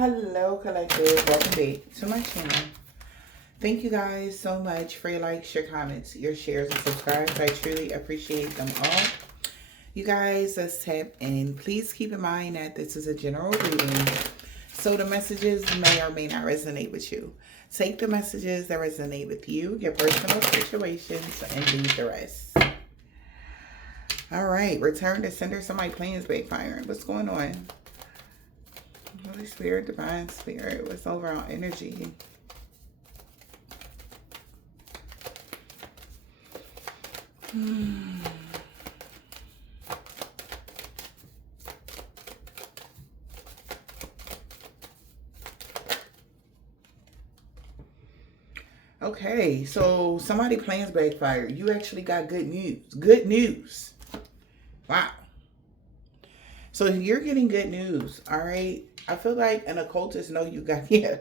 Hello, collective. Welcome back to my channel. Thank you guys so much for your likes, your comments, your shares, and subscribes. I truly appreciate them all. You guys, let's tap in. Please keep in mind that this is a general reading, so the messages may or may not resonate with you. Take the messages that resonate with you, your personal situations, and leave the rest. All right, return to sender. Somebody plans backfiring. What's going on? Holy Spirit, Divine Spirit, what's overall energy? Okay, so somebody plans backfire. You actually got good news. Good news. Wow. So you're getting good news, all right? I feel like an occultist know you got, yeah.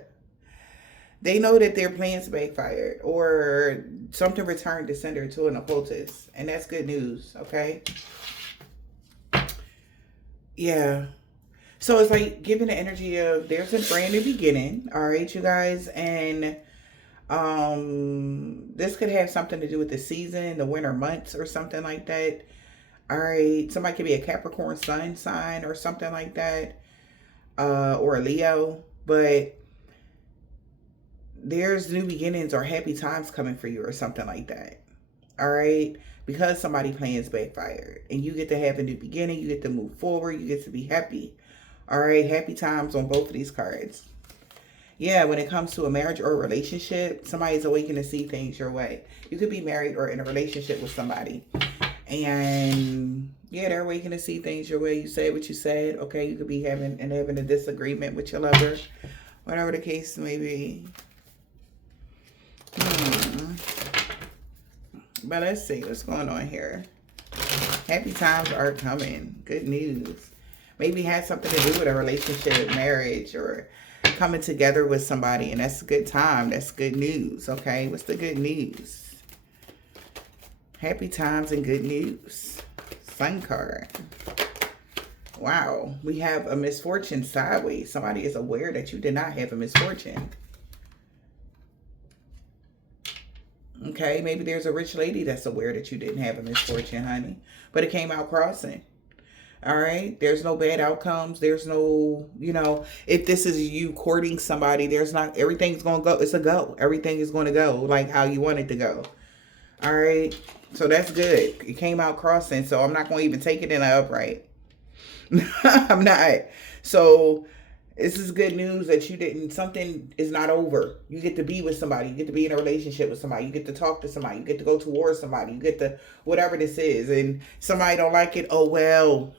They know that their plans backfired or something returned to sender to an occultist. And that's good news, okay? Yeah. So it's like giving the energy of there's a brand new beginning, all right, you guys? And this could have something to do with the season, the winter months or something like that. All right, somebody could be a Capricorn sun sign or something like that, or a Leo, but there's new beginnings or happy times coming for you or something like that. All right, because somebody plans backfired and you get to have a new beginning, you get to move forward, you get to be happy. All right, happy times on both of these cards. Yeah, when it comes to a marriage or a relationship, somebody's awakening to see things your way. You could be married or in a relationship with somebody. And yeah, they're waking to see things your way. You say what you said. Okay, you could be having a disagreement with your lover, whatever the case may be. But let's see what's going on here. Happy times are coming. Good news. Maybe had something to do with a relationship, marriage, or coming together with somebody, and that's a good time. That's good news. Okay, what's the good news? Happy times and good news. Sun card. Wow. We have a misfortune sideways. Somebody is aware that you did not have a misfortune. Okay. Maybe there's a rich lady that's aware that you didn't have a misfortune, honey. But it came out crossing. All right. There's no bad outcomes. There's no, if this is you courting somebody, there's not, everything's going to go. It's a go. Everything is going to go like how you want it to go. All right. So that's good. It came out crossing. So I'm not going to even take it in an upright. I'm not. So this is good news that you didn't, something is not over. You get to be with somebody. You get to be in a relationship with somebody. You get to talk to somebody. You get to go towards somebody. You get to, whatever this is. And somebody don't like it. Oh, well,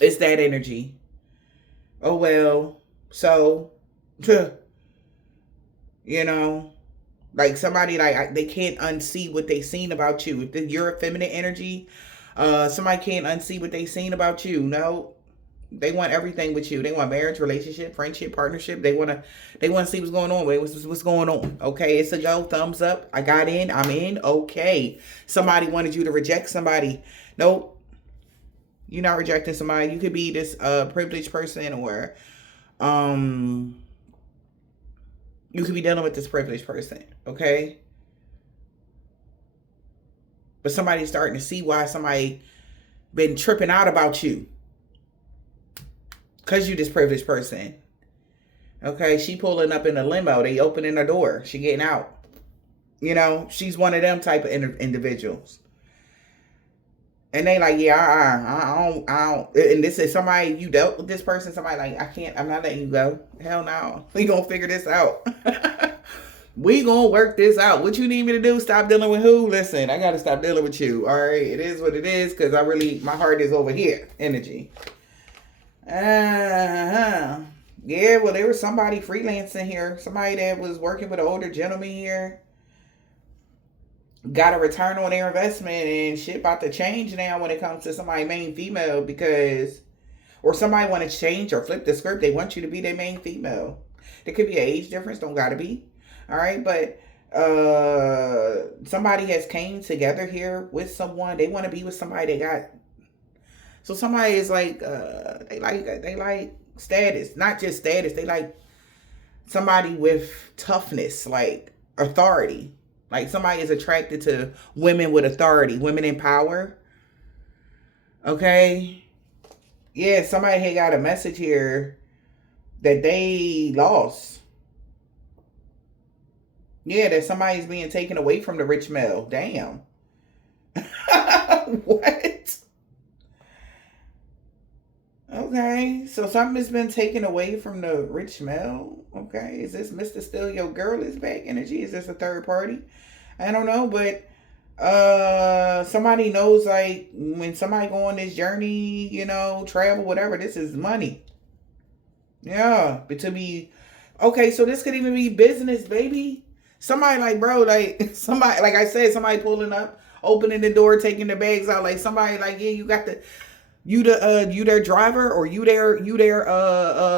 it's that energy. Oh, well, so, like somebody, like they can't unsee what they seen about you. If you're a feminine energy, somebody can't unsee what they seen about you. No, they want everything with you. They want marriage, relationship, friendship, partnership. They want to see what's going on. Wait, what's going on? Okay, it's a go. Thumbs up. I got in. I'm in. Okay. Somebody wanted you to reject somebody. Nope. You're not rejecting somebody. You could be this privileged person, or you could be dealing with this privileged person, okay? But somebody's starting to see why somebody been tripping out about you. Because you this privileged person. Okay, she pulling up in a limo. They opening her door. She getting out. She's one of them type of individuals. And they like, yeah, I don't. And this is somebody, you dealt with this person, somebody like, I'm not letting you go. Hell no. We gonna figure this out. We gonna work this out. What you need me to do? Stop dealing with who? Listen, I gotta stop dealing with you. All right, it is what it is, because my heart is over here. Energy. Yeah, well, there was somebody freelancing here. Somebody that was working with an older gentleman here. Got a return on their investment, and shit about to change now when it comes to somebody main female, because, or somebody want to change or flip the script. They want you to be their main female. There could be an age difference. Don't gotta be. All right. But somebody has came together here with someone. They want to be with somebody they got. So somebody is like, they like status. Not just status. They like somebody with toughness, like authority. Like somebody is attracted to women with authority, women in power. Okay. Yeah, somebody had got a message here that they lost. Yeah, that somebody's being taken away from the rich male. Damn. What? Okay, so something has been taken away from the rich male. Okay, is this Mr. Still Your Girl is back energy? Is this a third party? I don't know, but somebody knows, like, when somebody go on this journey, you know, travel, whatever, this is money. Yeah, but to be okay, so this could even be business, baby. Somebody like, bro, like somebody, like I said, somebody pulling up, opening the door, taking the bags out, like somebody like, yeah, you got the you their driver, or you their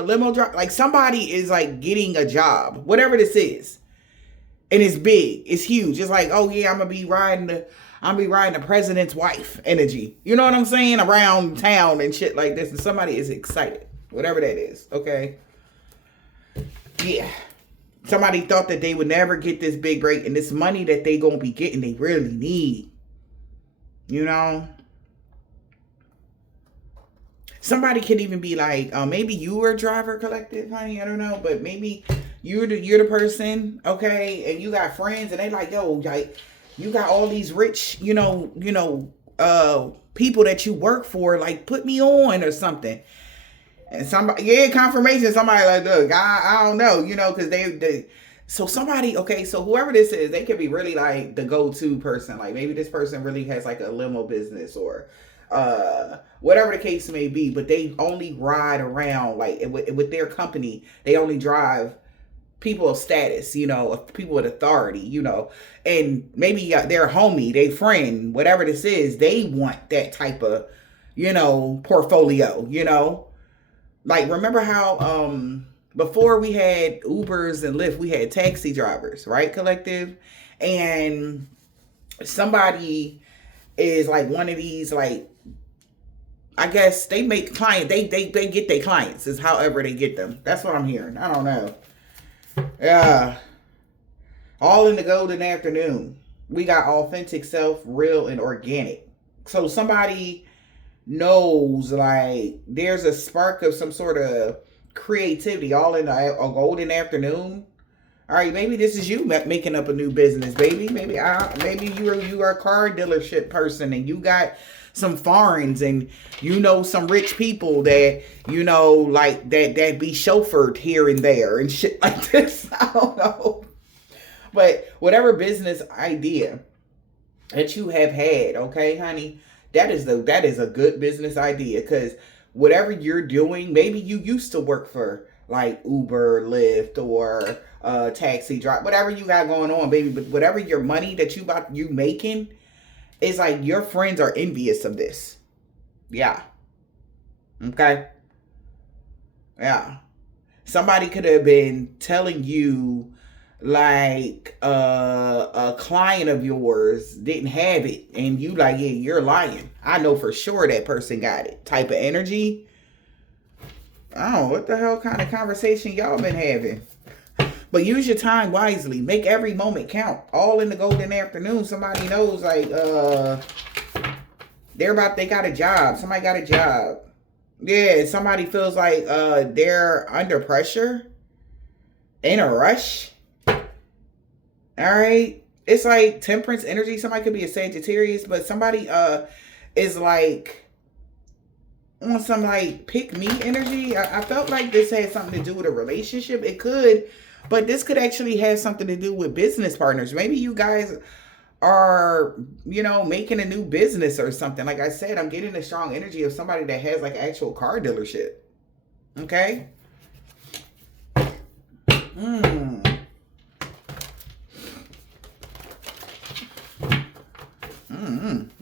limo driver. Like somebody is like getting a job, whatever this is. And it's big, it's huge. It's like, oh yeah, I'm gonna be riding the president's wife energy. You know what I'm saying? Around town and shit like this. And somebody is excited. Whatever that is. Okay. Yeah. Somebody thought that they would never get this big break, and this money that they gonna be getting, they really need. You know? Somebody could even be like, maybe you were a driver collective, honey. I don't know, but maybe you're the person, okay, and you got friends, and they like, yo, like, you got all these rich, people that you work for, like, put me on or something. And somebody, yeah, confirmation. Somebody like, look, I don't know, because they. So somebody, okay, so whoever this is, they could be really like the go-to person. Like maybe this person really has like a limo business or whatever the case may be. But they only ride around, like with their company, they only drive people of status, people with authority, and maybe their homie, their friend, whatever this is, they want that type of, portfolio, Like, remember how before we had Ubers and Lyft, we had taxi drivers, right, collective? And somebody is like one of these, like, I guess they make client, they get their clients, is however they get them. That's what I'm hearing. I don't know. Yeah. All in the golden afternoon. We got authentic self, real and organic. So somebody knows, like, there's a spark of some sort of creativity all in a golden afternoon. All right, maybe this is you making up a new business, baby. Maybe you are a car dealership person, and you got some foreigns, and some rich people that like that be chauffeured here and there and shit like this. I don't know, but whatever business idea that you have had, okay, honey, that is a good business idea, because whatever you're doing, maybe you used to work for like Uber, Lyft, or taxi drive, whatever you got going on, baby. But whatever your money that you making, is like your friends are envious of this. Yeah. Okay. Yeah. Somebody could have been telling you, like, a client of yours didn't have it, and you like, yeah, you're lying. I know for sure that person got it. Type of energy. Oh, what the hell kind of conversation y'all been having? But use your time wisely. Make every moment count. All in the golden afternoon. Somebody knows, like, they got a job. Somebody got a job. Yeah, somebody feels like they're under pressure, in a rush. All right. It's like temperance energy. Somebody could be a Sagittarius, but somebody is like on some like pick me energy. I felt like this had something to do with a relationship. It could, but this could actually have something to do with business partners. Maybe you guys are, making a new business or something. Like I said, I'm getting a strong energy of somebody that has like actual car dealership. Okay.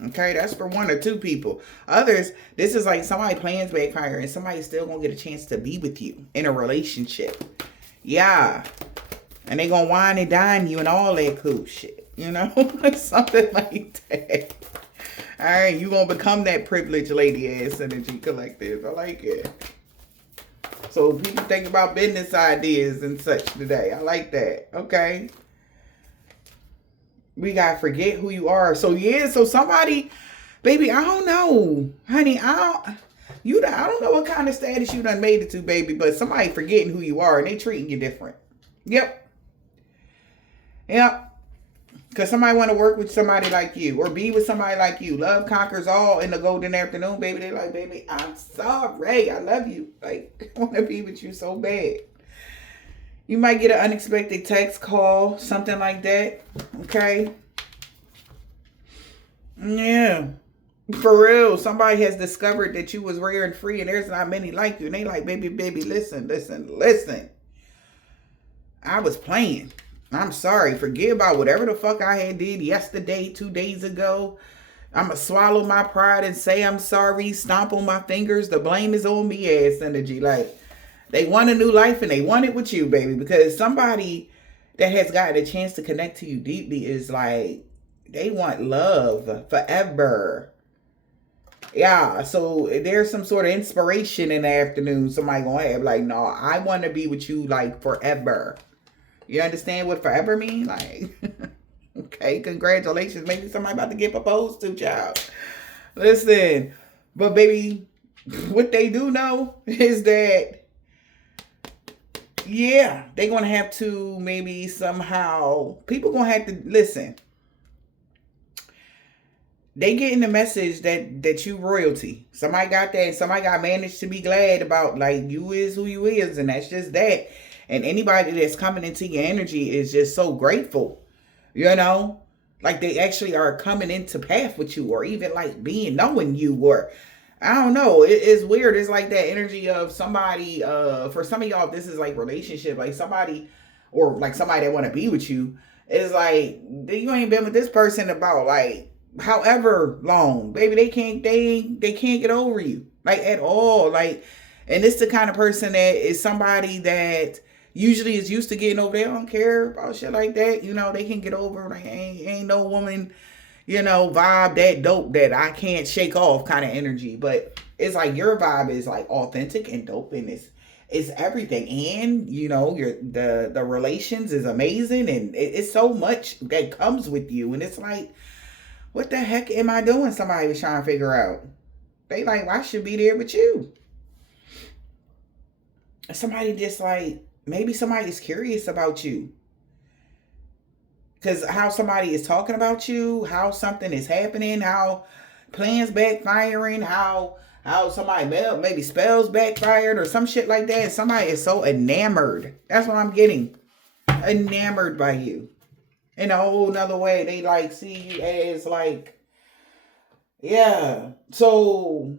Okay, that's for one or two people. Others, this is like somebody plans backfire, and somebody's still gonna get a chance to be with you in a relationship. Yeah. And they gonna wine and dine you and all that cool shit. Something like that. All right, you gonna become that privileged lady ass energy collective. I like it. So people think about business ideas and such today. I like that. Okay. We gotta forget who you are. So yeah, so somebody, baby, I don't know. Honey, I don't know what kind of status you done made it to, baby, but somebody forgetting who you are and they treating you different. Yep. Yep. Because somebody want to work with somebody like you or be with somebody like you. Love conquers all in the golden afternoon, baby. They like, baby, I'm sorry. I love you. Like, I want to be with you so bad. You might get an unexpected text, call, something like that. Okay? Yeah. For real. Somebody has discovered that you was rare and free and there's not many like you. And they like, baby, listen. I was playing. I'm sorry. Forget about whatever the fuck I had did yesterday, 2 days ago. I'm going to swallow my pride and say I'm sorry, stomp on my fingers. The blame is on me ass energy. Like, they want a new life and they want it with you, baby. Because somebody that has gotten a chance to connect to you deeply is like, they want love forever. Yeah, so there's some sort of inspiration in the afternoon. Somebody going to have like, no, I want to be with you like forever. You understand what forever mean? Like, okay, congratulations. Maybe somebody about to get proposed to, child. Listen, but baby, what they do know is that, yeah, they're going to have to maybe somehow, people going to have to, listen. They getting the message that you royalty. Somebody got that. Somebody got managed to be glad about, like, you is who you is, and that's just that. And anybody that's coming into your energy is just so grateful, you know? Like they actually are coming into path with you or even like knowing you or I don't know. It's weird. It's like that energy of somebody, for some of y'all, this is like relationship, like somebody or like somebody that want to be with you. It's like, you ain't been with this person about like however long, baby, they can't get over you like at all. Like, and it's the kind of person that is somebody that usually is used to getting over. They don't care about shit like that. You know, they can get over. Like, ain't no woman, you know, vibe that dope that I can't shake off kind of energy. But it's like your vibe is like authentic and dope and it's everything. And, you know, the relations is amazing and it's so much that comes with you. And it's like, what the heck am I doing? Somebody was trying to figure out. They like, well, I should be there with you. Somebody just like, maybe somebody is curious about you. Because how somebody is talking about you, how something is happening, how plans backfiring, how somebody maybe spells backfired or some shit like that. And somebody is so enamored. That's what I'm getting. Enamored by you. In a whole nother way. They like see you as like, yeah. So,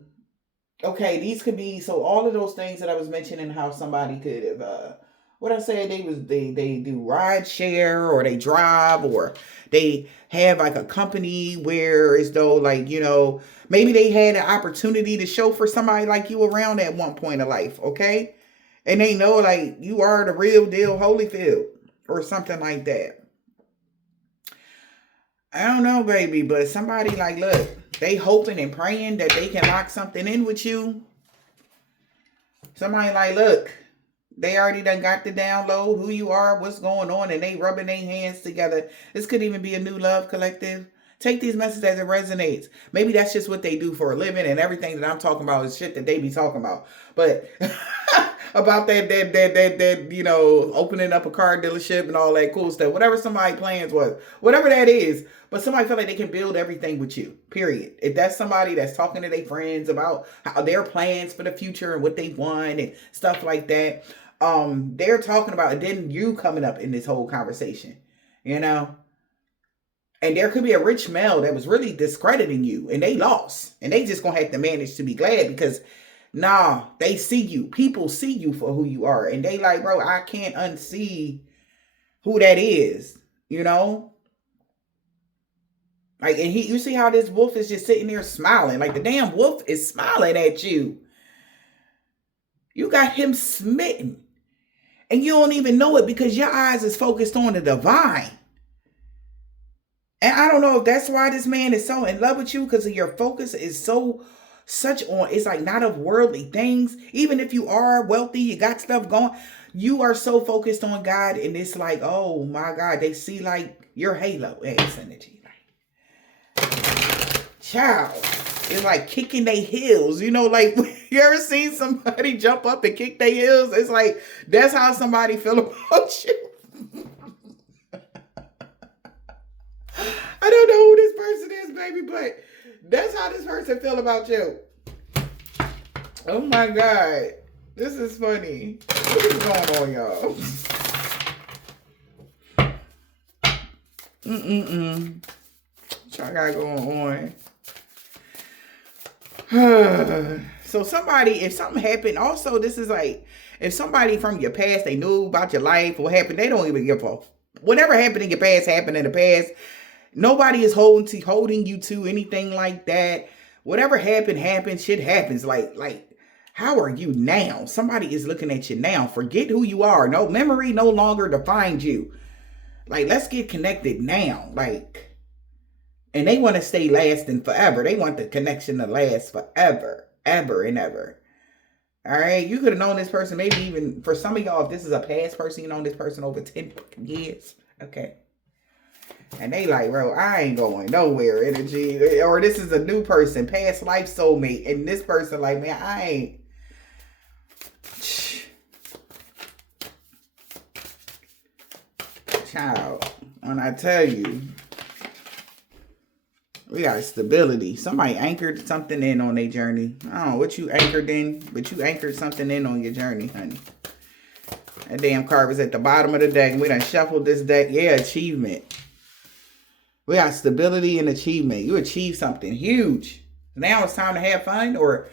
okay, these could be, so all of those things that I was mentioning, how somebody could have, what I said, they do ride share or they drive or they have like a company where as though like, you know, maybe they had an opportunity to show for somebody like you around at one point of life, okay? And they know like you are the real deal Holyfield or something like that. I don't know, baby, but somebody like, look, they hoping and praying that they can lock something in with you. Somebody like, look, they already done got the download, who you are, what's going on, and they rubbing their hands together. This could even be a new love collective. Take these messages as it resonates. Maybe that's just what they do for a living, and everything that I'm talking about is shit that they be talking about. But about that, you know, opening up a car dealership and all that cool stuff. Whatever somebody's plans was, whatever that is. But somebody feel like they can build everything with you, period. If that's somebody that's talking to their friends about how their plans for the future and what they want and stuff like that, they're talking about it, then you coming up in this whole conversation, you know? And there could be a rich male that was really discrediting you and they lost. And they just gonna have to manage to be glad because they see you. People see you for who you are. And they like, bro, I can't unsee who that is, you know? Like, and you see how this wolf is just sitting there smiling. Like the damn wolf is smiling at you. You got him smitten. And you don't even know it because your eyes is focused on the divine. And I don't know if that's why this man is so in love with you, because your focus is so such on, it's like not of worldly things. Even if you are wealthy, you got stuff going, you are so focused on God, and it's like, oh my God, they see like your halo ass energy. Like, child, it's like kicking their heels. You know, like, you ever seen somebody jump up and kick their heels? It's like, that's how somebody feel about you. I don't know who this person is, baby, but that's how this person feel about you. Oh my God. This is funny. What is going on, y'all? What y'all got going on? So somebody, if something happened, also this is like, if somebody from your past, they knew about your life, what happened, they don't even give a fuck. Whatever happened in your past happened in the past. Nobody is holding you to anything like that. Whatever happened, shit happens. Like, how are you now? Somebody is looking at you now. Forget who you are. No memory no longer defines you. Like, let's get connected now. Like, and they want to stay lasting forever. They want the connection to last forever, ever and ever. All right. You could have known this person, maybe even for some of y'all, if this is a past person, you know this person over 10 years. Okay. And they like, bro, I ain't going nowhere, energy. Or this is a new person, past life soulmate. And this person like, man, I ain't. Child, when I tell you, we got stability. Somebody anchored something in on their journey. I don't know what you anchored in, but you anchored something in on your journey, honey. That damn card was at the bottom of the deck, and we done shuffled this deck. Yeah, achievement. We got stability and achievement. You achieved something huge. Now it's time to have fun, or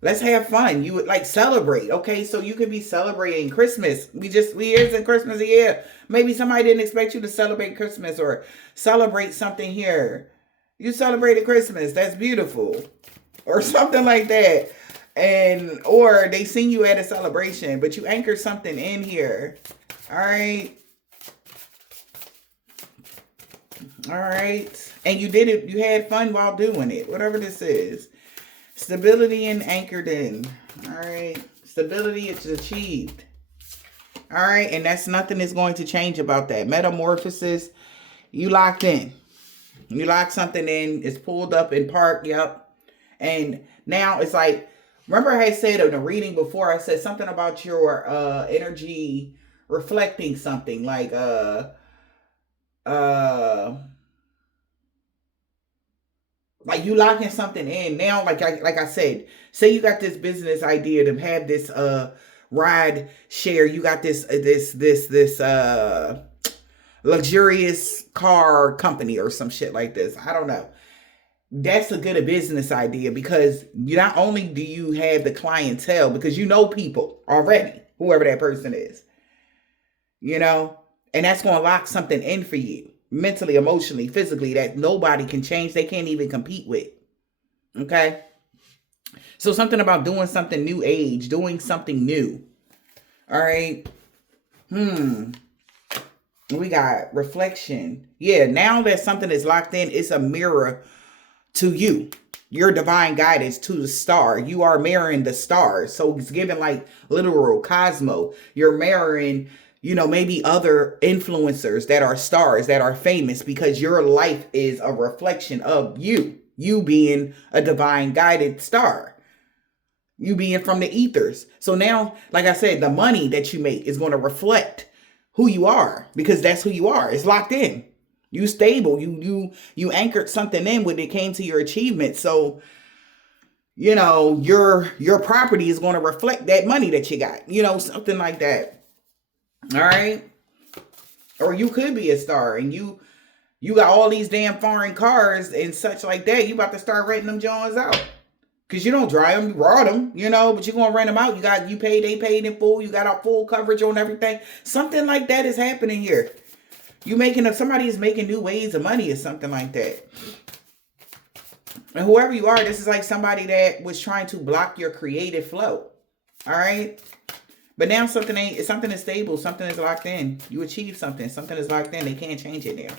let's have fun. You would like celebrate. Okay, so you could be celebrating Christmas. We here's in Christmas a year. Maybe somebody didn't expect you to celebrate Christmas or celebrate something here. You celebrated Christmas. That's beautiful. Or something like that. Or they seen you at a celebration, but you anchored something in here. All right. All right. And you did it. You had fun while doing it. Whatever this is. Stability and anchored in. All right. Stability is achieved. All right. And that's nothing is going to change about that. Metamorphosis. You locked in. You lock something in. It's pulled up in park. Yep. And now it's like, remember I had said in the reading before, I said something about your energy reflecting something like you locking something in now. Like I said, say you got this business idea to have this ride share. You got this luxurious car company or some shit like this. I don't know. That's a good business idea, because you not only do you have the clientele, because you know people already, whoever that person is, you know, and that's going to lock something in for you mentally, emotionally, physically, that nobody can change. They can't even compete with. Okay. So something about doing something new age, doing something new. All right. We got reflection. Yeah. Now that something is locked in, it's a mirror to you, your divine guidance, to the star. You are mirroring the stars. So it's given like literal cosmo. You're mirroring, you know, maybe other influencers that are stars, that are famous, because your life is a reflection of you being a divine guided star, you being from the ethers. So now, like I said, the money that you make is going to reflect who you are, because that's who you are. It's locked in. You stable. You anchored something in when it came to your achievement. So, you know, your property is going to reflect that money that you got. You know, something like that. All right. Or you could be a star and you got all these damn foreign cars and such like that. You about to start renting them Jones out. Because you don't drive them, you ride them, you know, but you're going to rent them out. They paid in full. You got a full coverage on everything. Something like that is happening here. Somebody is making new ways of money or something like that. And whoever you are, this is like somebody that was trying to block your creative flow. All right. But now something is stable. Something is locked in. You achieve something. Something is locked in. They can't change it now.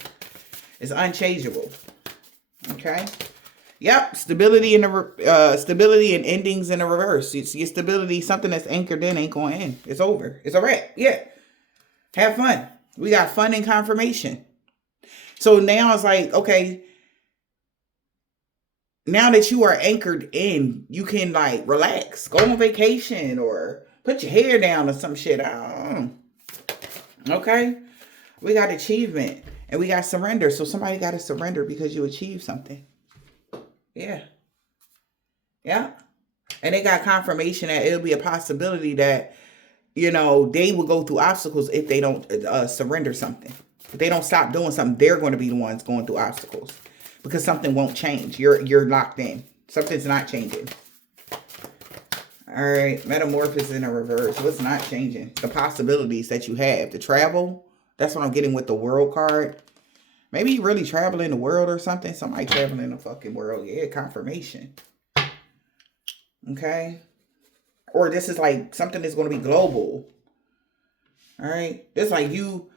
It's unchangeable. Okay. Yep, stability in the stability and endings in the reverse. It's your stability, something that's anchored in ain't going to end. It's over. It's a wrap. Yeah. Have fun. We got fun and confirmation. So now it's like, okay, now that you are anchored in, you can like relax, go on vacation or put your hair down or some shit. I don't know. Okay. We got achievement and we got surrender. So somebody got to surrender because you achieved something. Yeah. Yeah. And they got confirmation that it'll be a possibility that, you know, they will go through obstacles if they don't surrender something. If they don't stop doing something, they're going to be the ones going through obstacles because something won't change. You're locked in. Something's not changing. All right. Metamorphosis in a reverse. What's not changing? The possibilities that you have to travel. That's what I'm getting with the world card. Maybe you really traveling the world or something. Somebody traveling the fucking world. Yeah, confirmation. Okay. Or this is like something that's going to be global. All right. It's like you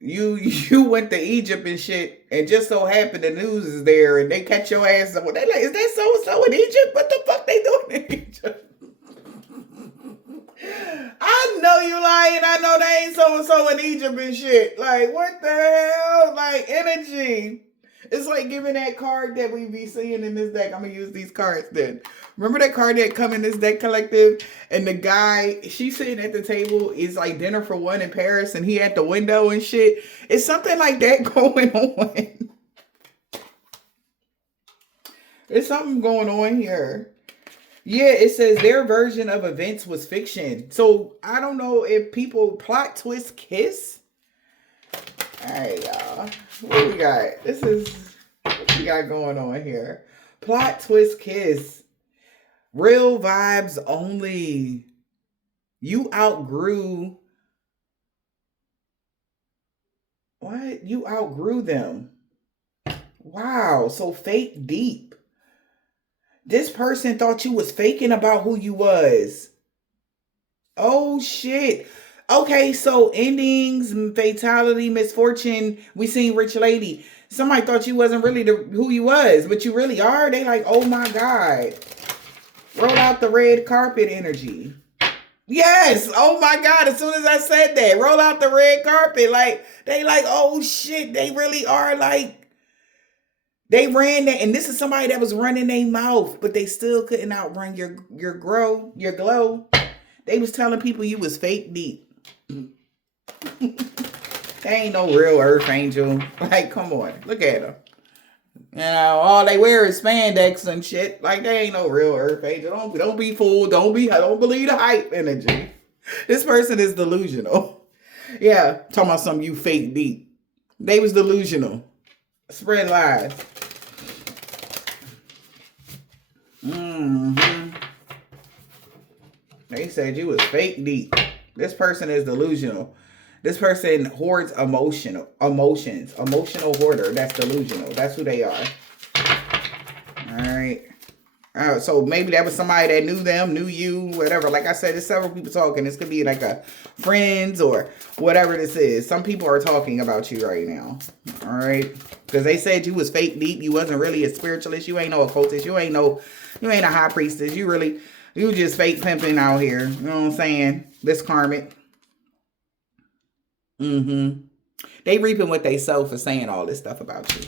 went to Egypt and shit, and just so happened the news is there, and they catch your ass up. They like, is that so and so in Egypt? What the fuck they doing in Egypt? I know you lying. I know they ain't so and so in Egypt and shit. Like, what the hell? Like, energy. It's like giving that card that we be seeing in this deck. I'm gonna use these cards then. Remember that card that come in this deck collective? And the guy, she's sitting at the table, is like dinner for one in Paris, and he at the window and shit. It's something like that going on. There's something going on here. Yeah, it says their version of events was fiction. So I don't know if people plot, twist, kiss. All right, y'all. What we got? This is what we got going on here. Plot, twist, kiss. Real vibes only. You outgrew. What? You outgrew them. Wow. So fake deep. This person thought you was faking about who you was. Oh, shit. Okay, so endings, fatality, misfortune. We seen Rich Lady. Somebody thought you wasn't really who you was, but you really are. They like, oh my God. Roll out the red carpet energy. Yes. Oh my God. As soon as I said that, roll out the red carpet. Like, they like, oh shit. They really are like, they ran that. And this is somebody that was running their mouth, but they still couldn't outrun your glow. They was telling people you was fake deep. They ain't no real earth angel. Like, come on. Look at them. You know, all they wear is spandex and shit. Like, they ain't no real earth angel. Don't be fooled. Don't believe the hype energy. This person is delusional. Yeah, talking about some you fake deep. They was delusional. Spread lies. They said you was fake deep. This person is delusional. This person hoards emotions. Emotional hoarder. That's delusional. That's who they are. All right. So maybe that was somebody that knew them, knew you, whatever. Like I said, there's several people talking. This could be like a friends or whatever this is. Some people are talking about you right now. All right. Because they said you was fake deep. You wasn't really a spiritualist. You ain't no occultist. You ain't a high priestess. You just fake pimping out here. You know what I'm saying? This karmic. They reaping what they sow for saying all this stuff about you.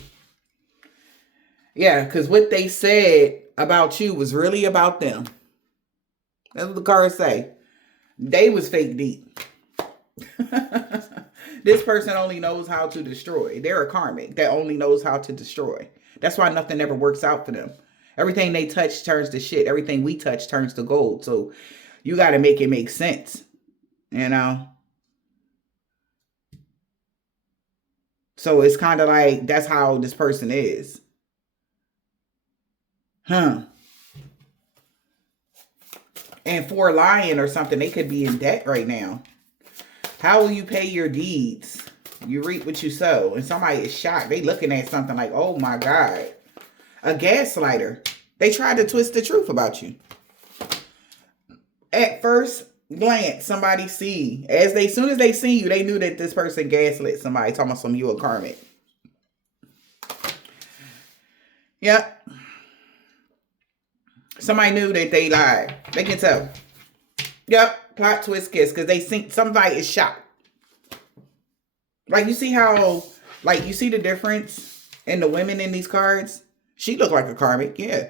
Yeah, because what they said about you was really about them. That's what the cards say. They was fake deep. This person only knows how to destroy. They're a karmic that only knows how to destroy. That's why nothing ever works out for them. Everything they touch turns to shit. Everything we touch turns to gold. So you got to make it make sense. You know? So it's kind of like, that's how this person is. And for lying or something, they could be in debt right now. How will you pay your deeds? You reap what you sow. And somebody is shocked. They looking at something like, oh my God. A gaslighter. They tried to twist the truth about you. At first glance, somebody see. Soon as they see you, they knew that this person gaslit somebody. Talking about you a karmic. Yep. Somebody knew that they lied. They can tell. Yep, plot twist kiss, because they think somebody is shocked. Like, you see how, like, you see the difference in the women in these cards? She look like a karmic, yeah.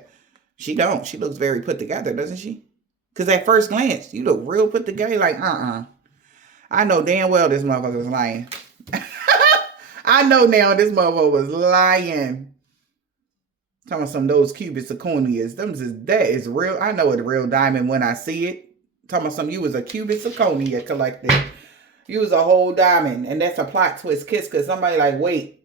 She don't. She looks very put together, doesn't she? Because at first glance, you look real put together, like, I know damn well this motherfucker was lying. I know now this motherfucker was lying. Talking about some of those cubits zirconias. That is real. I know it's a real diamond when I see it. Talking about some, you was a cubit zirconia collector. You was a whole diamond. And that's a plot twist kiss, because somebody like, wait,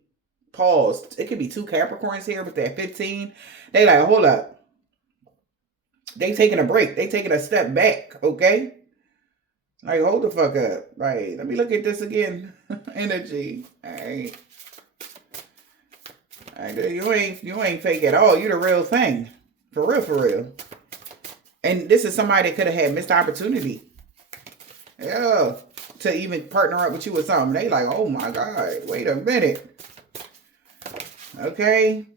pause. It could be 2 Capricorns here, but they're 15. They like, hold up. They taking a break. They taking a step back, okay? Like, hold the fuck up. Right. Let me look at this again. Energy. All right. You ain't fake at all. You the real thing. For real, for real. And this is somebody that could have had missed opportunity. Yeah. To even partner up with you with something. They like, oh my God, wait a minute. Okay.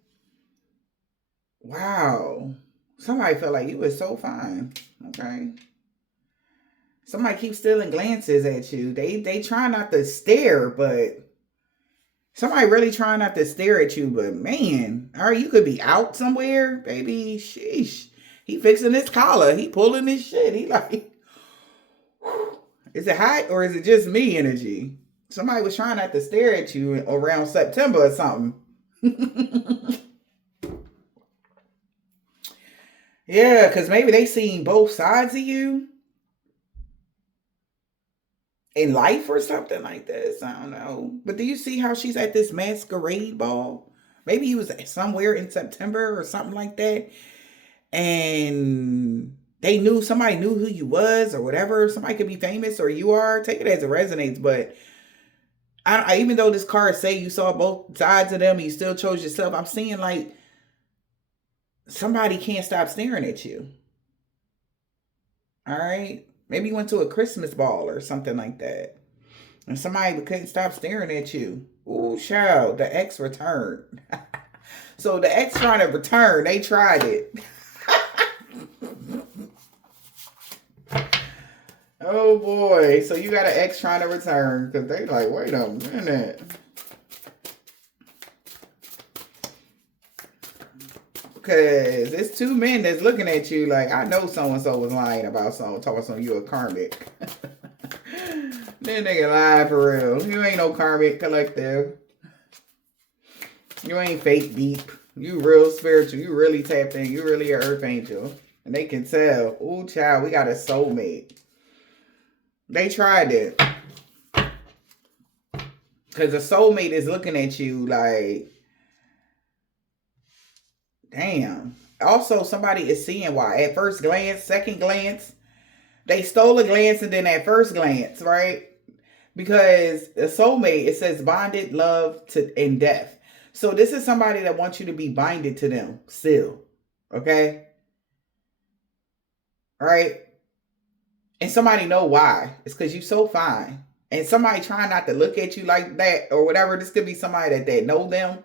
Wow. Somebody felt like you were so fine. Okay. Somebody keeps stealing glances at you. They try not to stare, but somebody really trying not to stare at you, but man, all right, you could be out somewhere, baby. Sheesh. He fixing his collar. He pulling his shit. He like, whew. Is it hot or is it just me energy? Somebody was trying not to stare at you around September or something. Yeah, because maybe they seen both sides of you in life or something like this. I don't know. But do you see how she's at this masquerade ball? Maybe he was somewhere in September or something like that. And somebody knew who you was or whatever. Somebody could be famous or you are. Take it as it resonates. But even though this card say you saw both sides of them, you still chose yourself. I'm seeing like somebody can't stop staring at you. All right. Maybe you went to a Christmas ball or something like that. And somebody couldn't stop staring at you. Ooh, child, the ex returned. So the ex trying to return, they tried it. Oh boy. So you got an ex trying to return because they like, wait a minute. Because it's 2 men that's looking at you like, I know so-and-so was lying about something, talking about something, you a karmic. That nigga lying for real. You ain't no karmic collective. You ain't fake deep. You real spiritual. You really tapped in. You really an earth angel. And they can tell, ooh, child, we got a soulmate. They tried it. Because a soulmate is looking at you like, damn. Also, somebody is seeing why. At first glance, second glance, they stole a glance and then at first glance, right? Because a soulmate, it says bonded, love, and death. So this is somebody that wants you to be binded to them still. Okay? All right? And somebody know why. It's because you're so fine. And somebody trying not to look at you like that or whatever. This could be somebody that know them.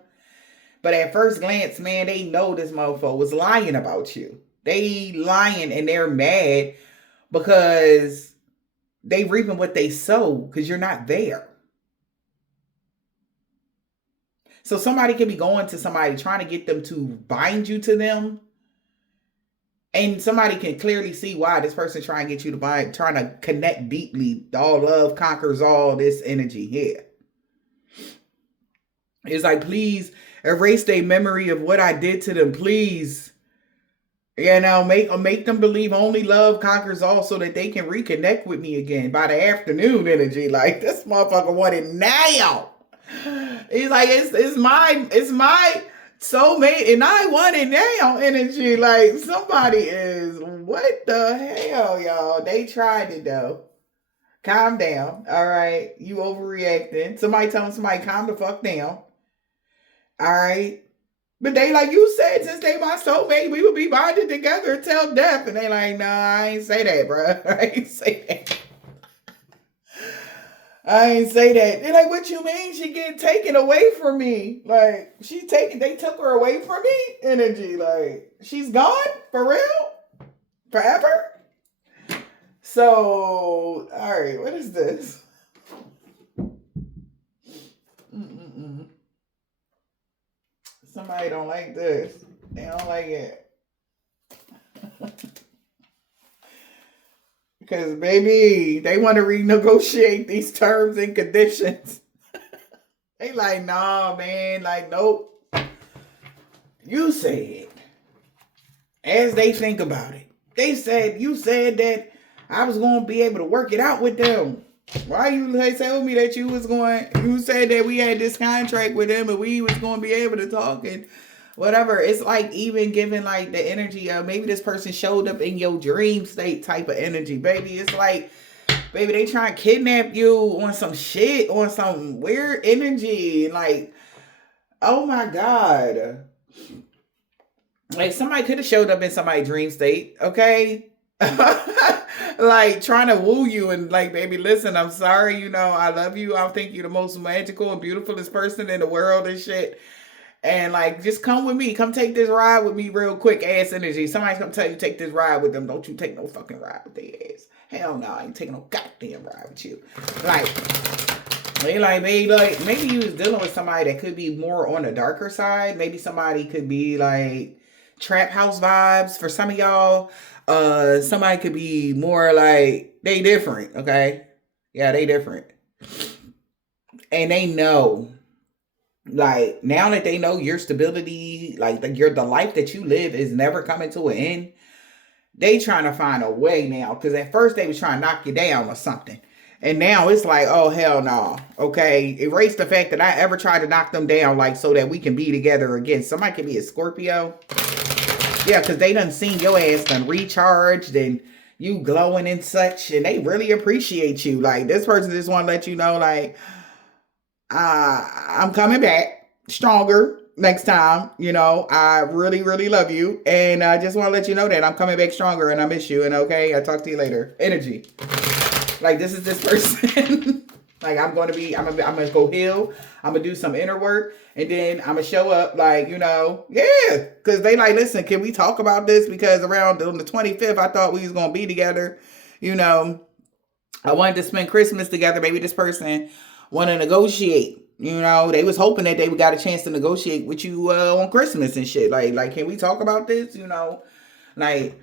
But at first glance, man, they know this motherfucker was lying about you. They lying and they're mad because they reaping what they sow because you're not there. So somebody can be going to somebody trying to get them to bind you to them. And somebody can clearly see why this person trying to get you to bind, trying to connect deeply. All love conquers all, this energy here. It's like, please erase their memory of what I did to them, please. You know, make them believe only love conquers all so that they can reconnect with me again by the afternoon energy. Like, this motherfucker want it now. He's like, it's my soulmate and I want it now energy. Like, somebody is, what the hell, y'all? They tried it though. Calm down. All right. You overreacting. Somebody telling somebody calm the fuck down. All right. But they like, you said since they my soulmate, we would be bonded together until death. And they like, no, I ain't say that, bro. I ain't say that. I ain't say that. They're like, what you mean? She get taken away from me. Like, they took her away from me? Energy. Like, she's gone? For real? Forever? So, all right, what is this? Mm-mm-mm. Somebody don't like this. They don't like it. Because, baby, they want to renegotiate these terms and conditions. They like, nah, man. Like, nope. You said, as they think about it, you said that I was going to be able to work it out with them. Why you tell me that you said that we had this contract with them and we was going to be able to talk and whatever. It's like even giving like the energy of maybe this person showed up in your dream state type of energy, baby. It's like, baby, they trying to kidnap you on some shit, on some weird energy. Like, oh my God. Like somebody could have showed up in somebody's dream state, okay? Like trying to woo you and like, baby, listen, I'm sorry, I love you. I think you're the most magical and beautifulest person in the world and shit. And like, just come with me. Come take this ride with me real quick, ass energy. Somebody's gonna tell you take this ride with them. Don't you take no fucking ride with their ass. Hell no, I ain't taking no goddamn ride with you. Like, they like, maybe you was dealing with somebody that could be more on the darker side. Maybe somebody could be like trap house vibes for some of y'all. Somebody could be more like they different, okay? Yeah, they different. And they know, like, now that they know your stability, like the life that you live is never coming to an end, they trying to find a way now. Because at first they was trying to knock you down or something. And now it's like, oh, hell no. Okay. Erase the fact that I ever tried to knock them down, like, so that we can be together again. Somebody could be a Scorpio. Yeah, because they done seen your ass done recharged and you glowing and such. And they really appreciate you. Like, this person just want to let you know, like, I'm coming back stronger next time. I really, really love you. And I just want to let you know that I'm coming back stronger and I miss you. And okay, I'll talk to you later. Energy. Like, this is this person. Like, I'm going to go heal. I'm going to do some inner work. And then I'm going to show up like, yeah. Because they like, listen, can we talk about this? Because around on the 25th, I thought we was going to be together. I wanted to spend Christmas together. Maybe this person want to negotiate. They was hoping that they got a chance to negotiate with you on Christmas and shit. Like, can we talk about this? Like,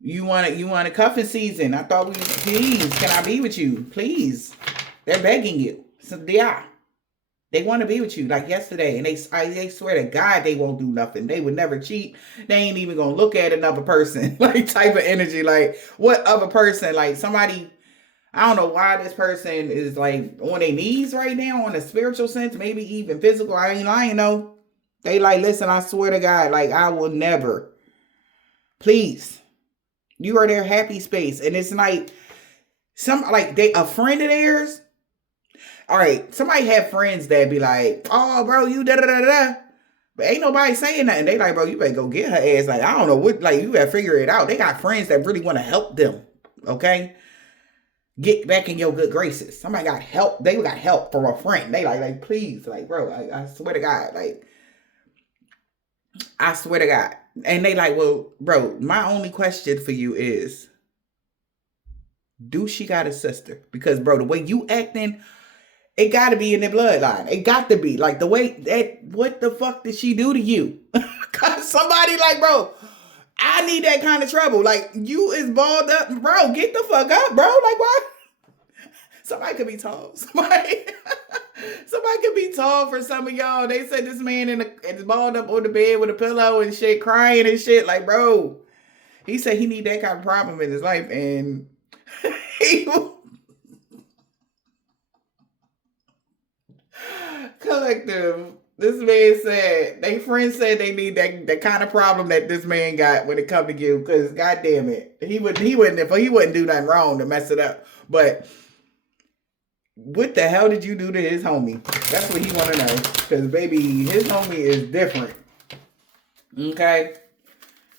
you want a cuffing season. I thought please, can I be with you? Please. They're begging you. So yeah. They want to be with you like yesterday. And they swear to God they won't do nothing. They would never cheat. They ain't even going to look at another person. Like, type of energy. Like, what other person? Like, somebody, I don't know why this person is like on their knees right now on a spiritual sense. Maybe even physical. I ain't lying though. They like, listen, I swear to God, like, I will never. Please. You are their happy space. And it's like, a friend of theirs. All right, somebody have friends that be like, oh, bro, you da-da-da-da. But ain't nobody saying nothing. They like, bro, you better go get her ass. Like, I don't know what, like, you gotta figure it out. They got friends that really want to help them, okay? Get back in your good graces. Somebody got help. They got help from a friend. They like, please, like, bro, I swear to God, like, I swear to God. And they like, well, bro, my only question for you is, do she got a sister? Because, bro, the way you acting, it got to be in the bloodline. It got to be. Like, the way that, what the fuck did she do to you? Somebody like, bro, I need that kind of trouble. Like, you is balled up. Bro, get the fuck up, bro. Like, what? Somebody could be tall. Somebody could be tall for some of y'all. They said this man is balled up on the bed with a pillow and shit, crying and shit. Like, bro, he said he need that kind of problem in his life. And he collective. This man said, they friends said they need that kind of problem that this man got when it come to you. Because, goddamn it, he wouldn't do nothing wrong to mess it up. But what the hell did you do to his homie? That's what he want to know. Because, baby, his homie is different. Okay?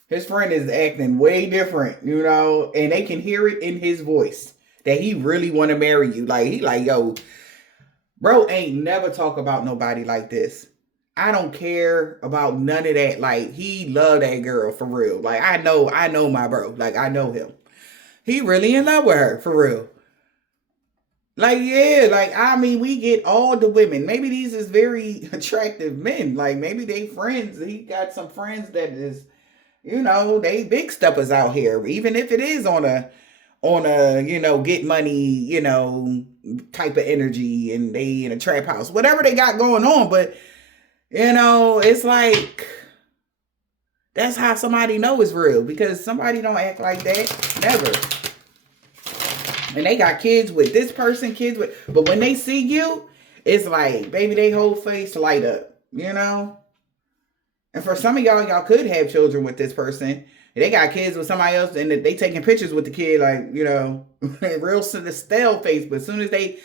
His friend is acting way different, and they can hear it in his voice that he really want to marry you. Like, he like, yo, bro ain't never talk about nobody like this. I don't care about none of that. Like, he loved that girl for real. Like, I know my bro. Like, I know him. He really in love with her for real. Like, yeah, like, I mean, we get all the women. Maybe these is very attractive men. Like, maybe they friends. He got some friends that is, they big steppers out here. Even if it is on a, get money, type of energy, and they in a trap house. Whatever they got going on. But, it's like, that's how somebody know it's real. Because somebody don't act like that. Never. And they got kids with this person, but when they see you, it's like, baby, they whole face light up, And for some of y'all could have children with this person. They got kids with somebody else, and they taking pictures with the kid, like, real stale face. But as soon as they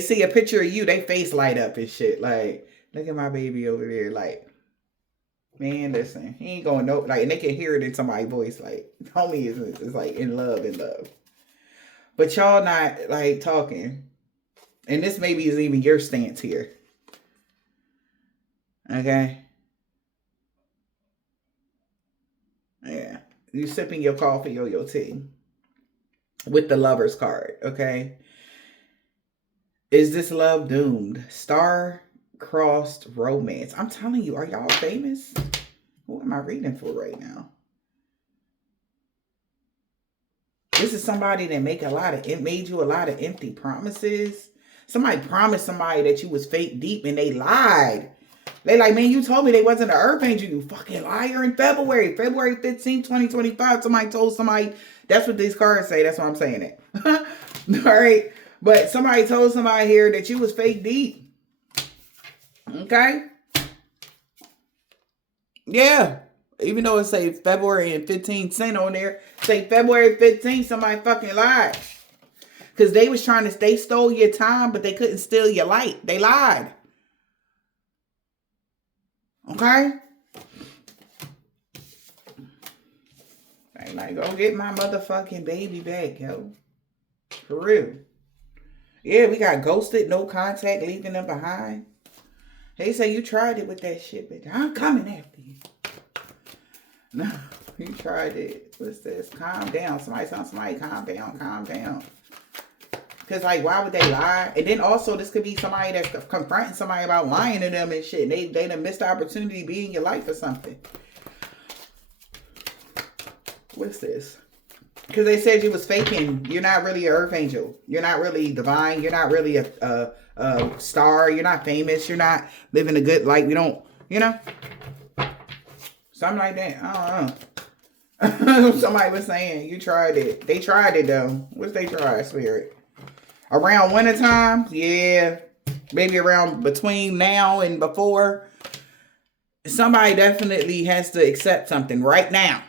see a picture of you, they face light up and shit. Like, look at my baby over there. Like, man, listen, he ain't gonna know. Like, and they can hear it in somebody's voice. Like, homie is like in love. But y'all not, like, talking. And this maybe is even your stance here. Okay? Yeah. You sipping your coffee or your tea. With the lover's card. Okay? Is this love doomed? Star-crossed romance. I'm telling you, are y'all famous? What am I reading for right now? This is somebody that made you a lot of empty promises. Somebody promised somebody that you was fake deep and they lied. They like, man, you told me they wasn't an earth angel, you fucking liar. In February 15, 2025, somebody told somebody, that's what these cards say, that's why I'm saying it. All right? But somebody told somebody here that you was fake deep. Okay? Yeah. Even though it say February and 15 cent on there, say February 15th, somebody fucking lied. Because they was they stole your time, but they couldn't steal your light. They lied. Okay? Like, go get my motherfucking baby back, yo. For real. Yeah, we got ghosted, no contact, leaving them behind. They say you tried it with that shit, bitch. I'm coming after you. No, you tried it. What's this? Calm down. Somebody calm down. Because, like, why would they lie? And then also, this could be somebody that's confronting somebody about lying to them and shit. And they done missed the opportunity to be in your life or something. What's this? Because they said you was faking. You're not really an earth angel. You're not really divine. You're not really a star. You're not famous. You're not living a good life. You don't, Something like that. I don't know. Somebody was saying you tried it. They tried it though. What's they try, Spirit? Around winter time? Yeah. Maybe around between now and before. Somebody definitely has to accept something right now.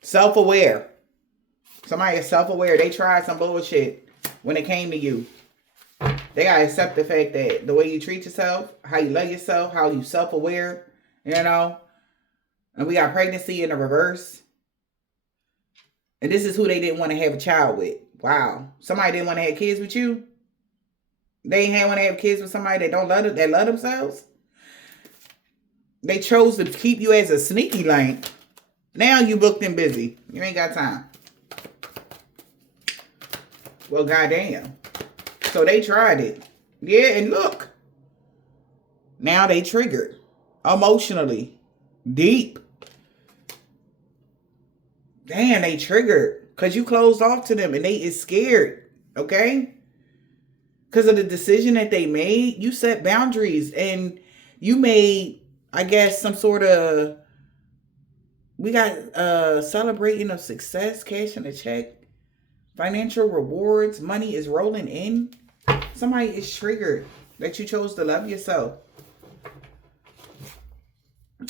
Self-aware. Somebody is self-aware. They tried some bullshit when it came to you. They gotta accept the fact that the way you treat yourself, how you love yourself, how you self-aware, And we got pregnancy in the reverse. And this is who they didn't want to have a child with. Wow. Somebody didn't want to have kids with you? They ain't want to have kids with somebody that don't love them, that love themselves? They chose to keep you as a sneaky link. Now you booked and busy. You ain't got time. Well, goddamn. So they tried it. Yeah, and look. Now they triggered. Emotionally. Deep. Damn, they triggered. Because you closed off to them and they is scared. Okay? Because of the decision that they made. You set boundaries. And you made, I guess, some sort of... We got celebrating of success, cashing a check. Financial rewards. Money is rolling in. Somebody is triggered that you chose to love yourself.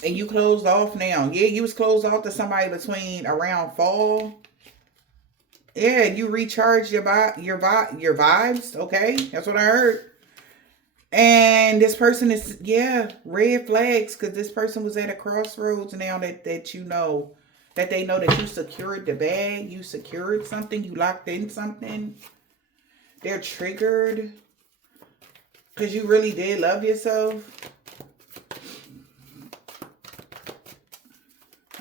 And you closed off now. Yeah, you was closed off to somebody between around fall. Yeah, you recharged your vibes. Okay, that's what I heard. And this person is, red flags, because this person was at a crossroads now that you know, that they know that you secured the bag, you secured something, you locked in something. They're triggered because you really did love yourself.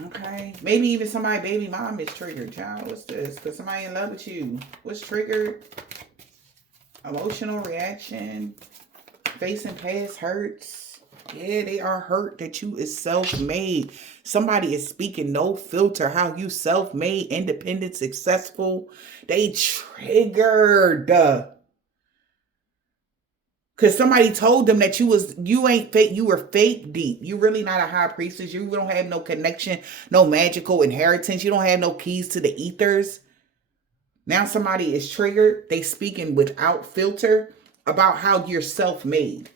Okay. Maybe even somebody baby mom is triggered. Child, what's this? Because somebody in love with you. What's triggered? Emotional reaction. Facing past hurts. Yeah, they are hurt that you is self-made. Somebody is speaking no filter. How you self-made, independent, successful. They triggered. Because somebody told them that you ain't fake, you were fake deep. You really not a high priestess. You don't have no connection, no magical inheritance. You don't have no keys to the ethers. Now somebody is triggered. They speaking without filter about how you're self-made.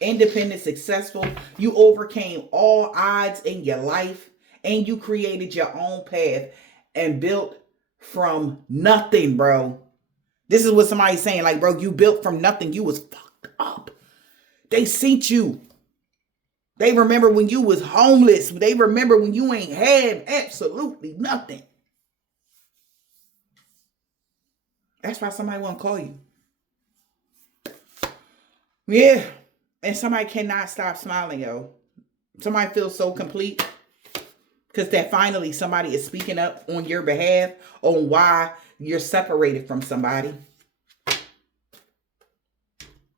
Independent, successful. You overcame all odds in your life and you created your own path and built from nothing, bro. This is what somebody's saying. Like, bro, you built from nothing. You was fucked up. They seen you. They remember when you was homeless. They remember when you ain't had absolutely nothing. That's why somebody won't call you. Yeah. And somebody cannot stop smiling, yo. Somebody feels so complete. Because that finally somebody is speaking up on your behalf on why you're separated from somebody.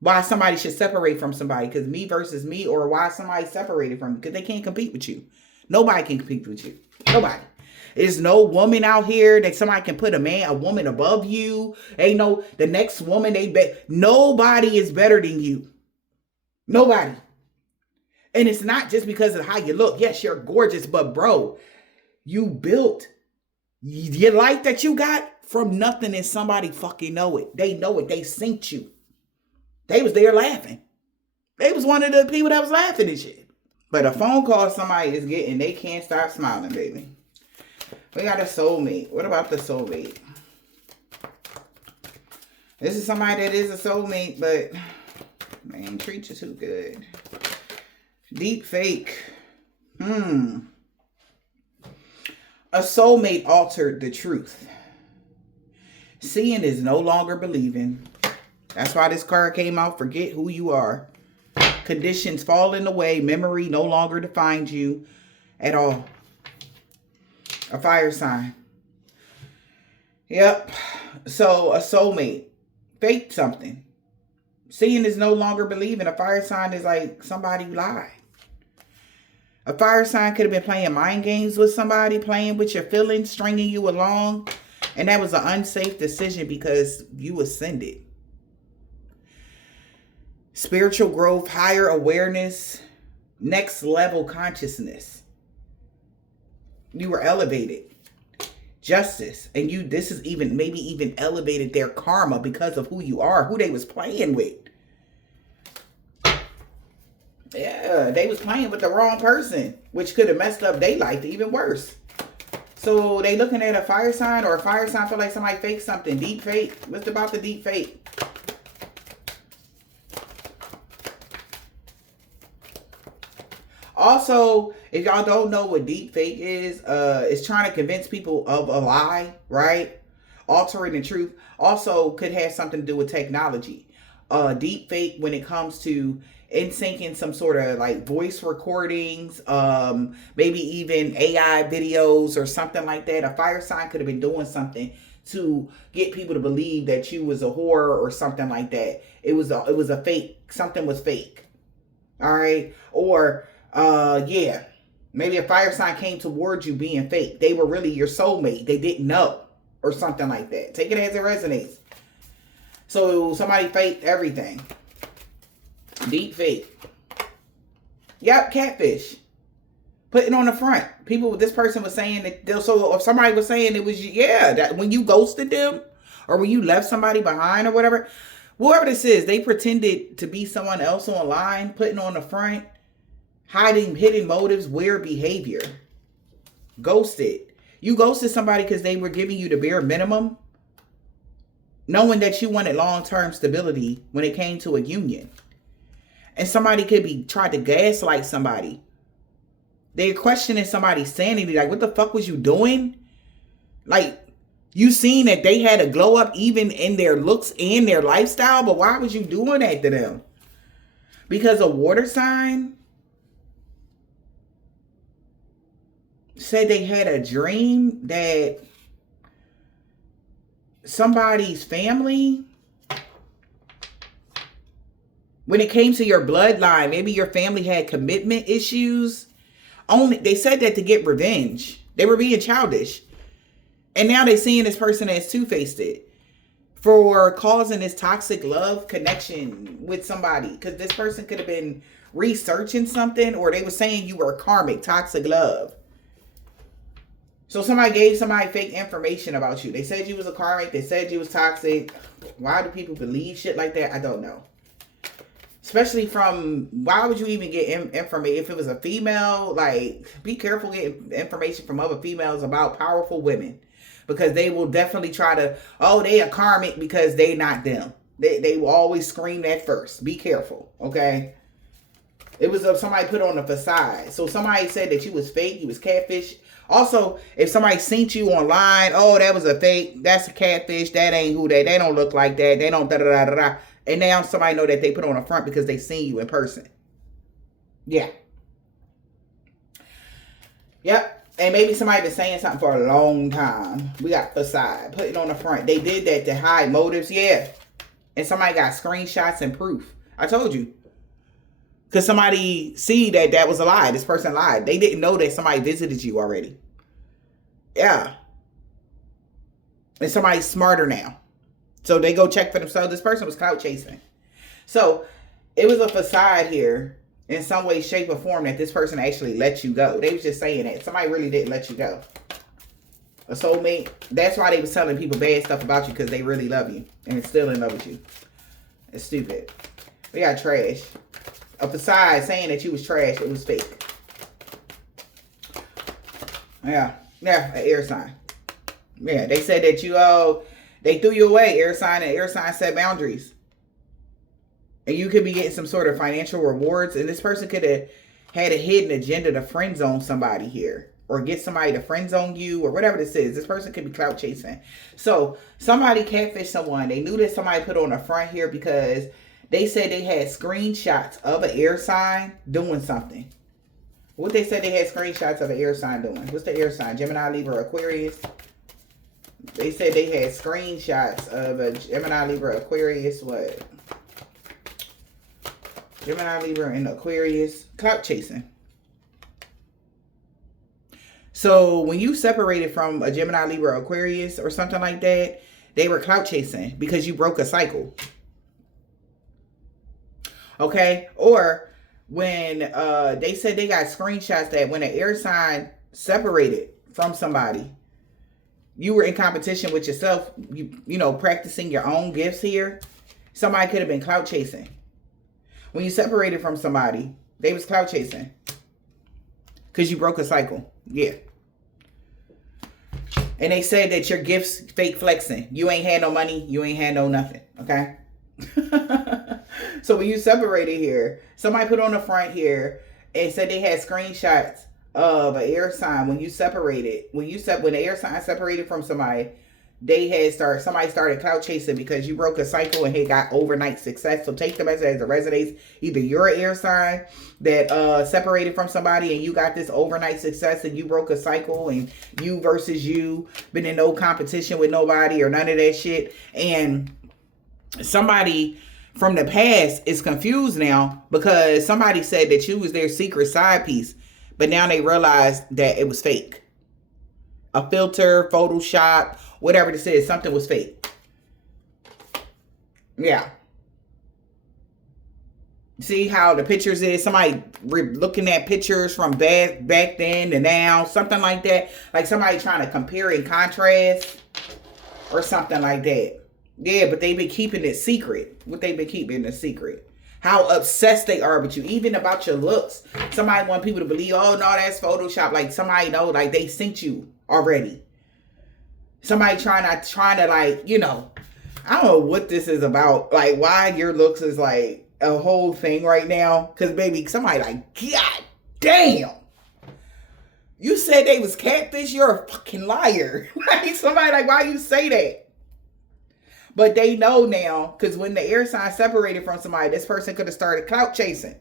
Why somebody should separate from somebody. Because me versus me, or why somebody separated from you. Because they can't compete with you. Nobody can compete with you. Nobody. There's no woman out here that somebody can put a woman above you. Ain't no, the next woman nobody is better than you. Nobody. And it's not just because of how you look. Yes, you're gorgeous, but bro, you built your life that you got from nothing, and somebody fucking know it. They know it. They synced you. They was there laughing. They was one of the people that was laughing and shit. But a phone call somebody is getting, they can't stop smiling, baby. We got a soulmate. What about the soulmate? This is somebody that is a soulmate, but man, treat you too good. Deep fake. A soulmate altered the truth. Seeing is no longer believing. That's why this card came out. Forget who you are. Conditions falling away. Memory no longer defines you at all. A fire sign. Yep. So a soulmate faked something. Seeing is no longer believing. A fire sign is like somebody lied. A fire sign could have been playing mind games with somebody, playing with your feelings, stringing you along. And that was an unsafe decision because you ascended. Spiritual growth, higher awareness, next level consciousness. You were elevated. Justice. And this is maybe even elevated their karma because of who you are, who they was playing with. Yeah, they was playing with the wrong person, which could have messed up their life even worse. So they looking at a fire sign, or a fire sign feel like somebody faked something. Deep fake. What's about the deep fake? Also, if y'all don't know what deep fake is, it's trying to convince people of a lie, right? Altering the truth. Also could have something to do with technology. Deep fake when it comes to in-syncing some sort of like voice recordings, maybe even AI videos or something like that. A fire sign could have been doing something to get people to believe that you was a whore or something like that. It was a fake. Something was fake. All right. Or yeah, maybe a fire sign came towards you being fake. They were really your soulmate. They didn't know, or something like that. Take it as it resonates. So somebody faked everything. Deep fake. Yep, catfish. Putting on the front. This person was saying that, so if somebody was saying it was, yeah, that when you ghosted them, or when you left somebody behind or whatever, whoever this is, they pretended to be someone else online, putting on the front, hiding hidden motives, weird behavior. Ghosted. You ghosted somebody because they were giving you the bare minimum, knowing that you wanted long-term stability when it came to a union. And somebody could be tried to gaslight somebody. They're questioning somebody's sanity. Like, what the fuck was you doing? Like, you seen that they had a glow up even in their looks and their lifestyle, but why was you doing that to them? Because a water sign, said they had a dream that somebody's family, when it came to your bloodline, maybe your family had commitment issues. Only they said that to get revenge. They were being childish. And now they're seeing this person as two-faced for causing this toxic love connection with somebody. Because this person could have been researching something, or they were saying you were karmic, toxic love. So somebody gave somebody fake information about you. They said you was a karmic. They said you was toxic. Why do people believe shit like that? I don't know. Especially from, why would you even get information? If it was a female, like, be careful getting information from other females about powerful women. Because they will definitely try to, oh, they are karmic because they not them. They will always scream that first. Be careful, okay? It was somebody put on a facade. So somebody said that you was fake, you was catfish. Also, if somebody seen you online, oh, that was a fake, that's a catfish, that ain't who they don't look like that, they don't da-da-da-da-da. And now somebody know that they put on a front because they seen you in person. Yeah. Yep. And maybe somebody been saying something for a long time. We got facade, putting on the front. They did that to hide motives, yeah. And somebody got screenshots and proof. I told you. Because somebody see that was a lie. This person lied. They didn't know that somebody visited you already. Yeah. And somebody's smarter now. So they go check for themselves. This person was clout chasing. So it was a facade here in some way, shape, or form that this person actually let you go. They was just saying that. Somebody really didn't let you go. A soulmate. That's why they was telling people bad stuff about you, because they really love you and is still in love with you. It's stupid. We got trash. A facade saying that you was trash. It was fake. Yeah. Yeah, an air sign. Yeah, they said that you, they threw you away, air sign, and air sign set boundaries. And you could be getting some sort of financial rewards. And this person could have had a hidden agenda to friend zone somebody here. Or get somebody to friend zone you, or whatever this is. This person could be clout chasing. So somebody catfished someone. They knew that somebody put on the front here because they said they had screenshots of an air sign doing something. What they said they had screenshots of an air sign doing. What's the air sign? Gemini, Libra, Aquarius. They said they had screenshots of a Gemini, Libra, Aquarius. What? Gemini, Libra, and Aquarius. Clout chasing. So when you separated from a Gemini, Libra, Aquarius or something like that, they were clout chasing because you broke a cycle. Okay? Or when they said they got screenshots that when an air sign separated from somebody, you were in competition with yourself, you know, practicing your own gifts here. Somebody could have been clout chasing. When you separated from somebody, they was clout chasing. Because you broke a cycle. Yeah. And they said that your gifts fake flexing. You ain't had no money. You ain't had no nothing. Okay? So when you separated here, somebody put on the front here and said they had screenshots of an air sign. When you separated, when the air sign separated from somebody, somebody started clout chasing because you broke a cycle and had got overnight success. So take them as a resonates. Either you're an air sign that separated from somebody and you got this overnight success and you broke a cycle, and you versus you, been in no competition with nobody or none of that shit. And somebody from the past is confused now because somebody said that you was their secret side piece, but now they realize that it was fake. A filter, Photoshop, whatever this is, something was fake. Yeah. See how the pictures is? Somebody looking at pictures from back then to now, something like that. Like somebody trying to compare and contrast or something like that. Yeah, but they've been keeping it secret. What they've been keeping a secret. How obsessed they are with you, even about your looks. Somebody want people to believe, oh, no, that's Photoshop. Like somebody know, like they synced you already. Somebody trying to like, you know, I don't know what this is about. Like why your looks is like a whole thing right now. Because baby, somebody like, God damn. You said they was catfish. You're a fucking liar. Like somebody like, why you say that? But they know now, because when the air sign separated from somebody, this person could have started clout chasing.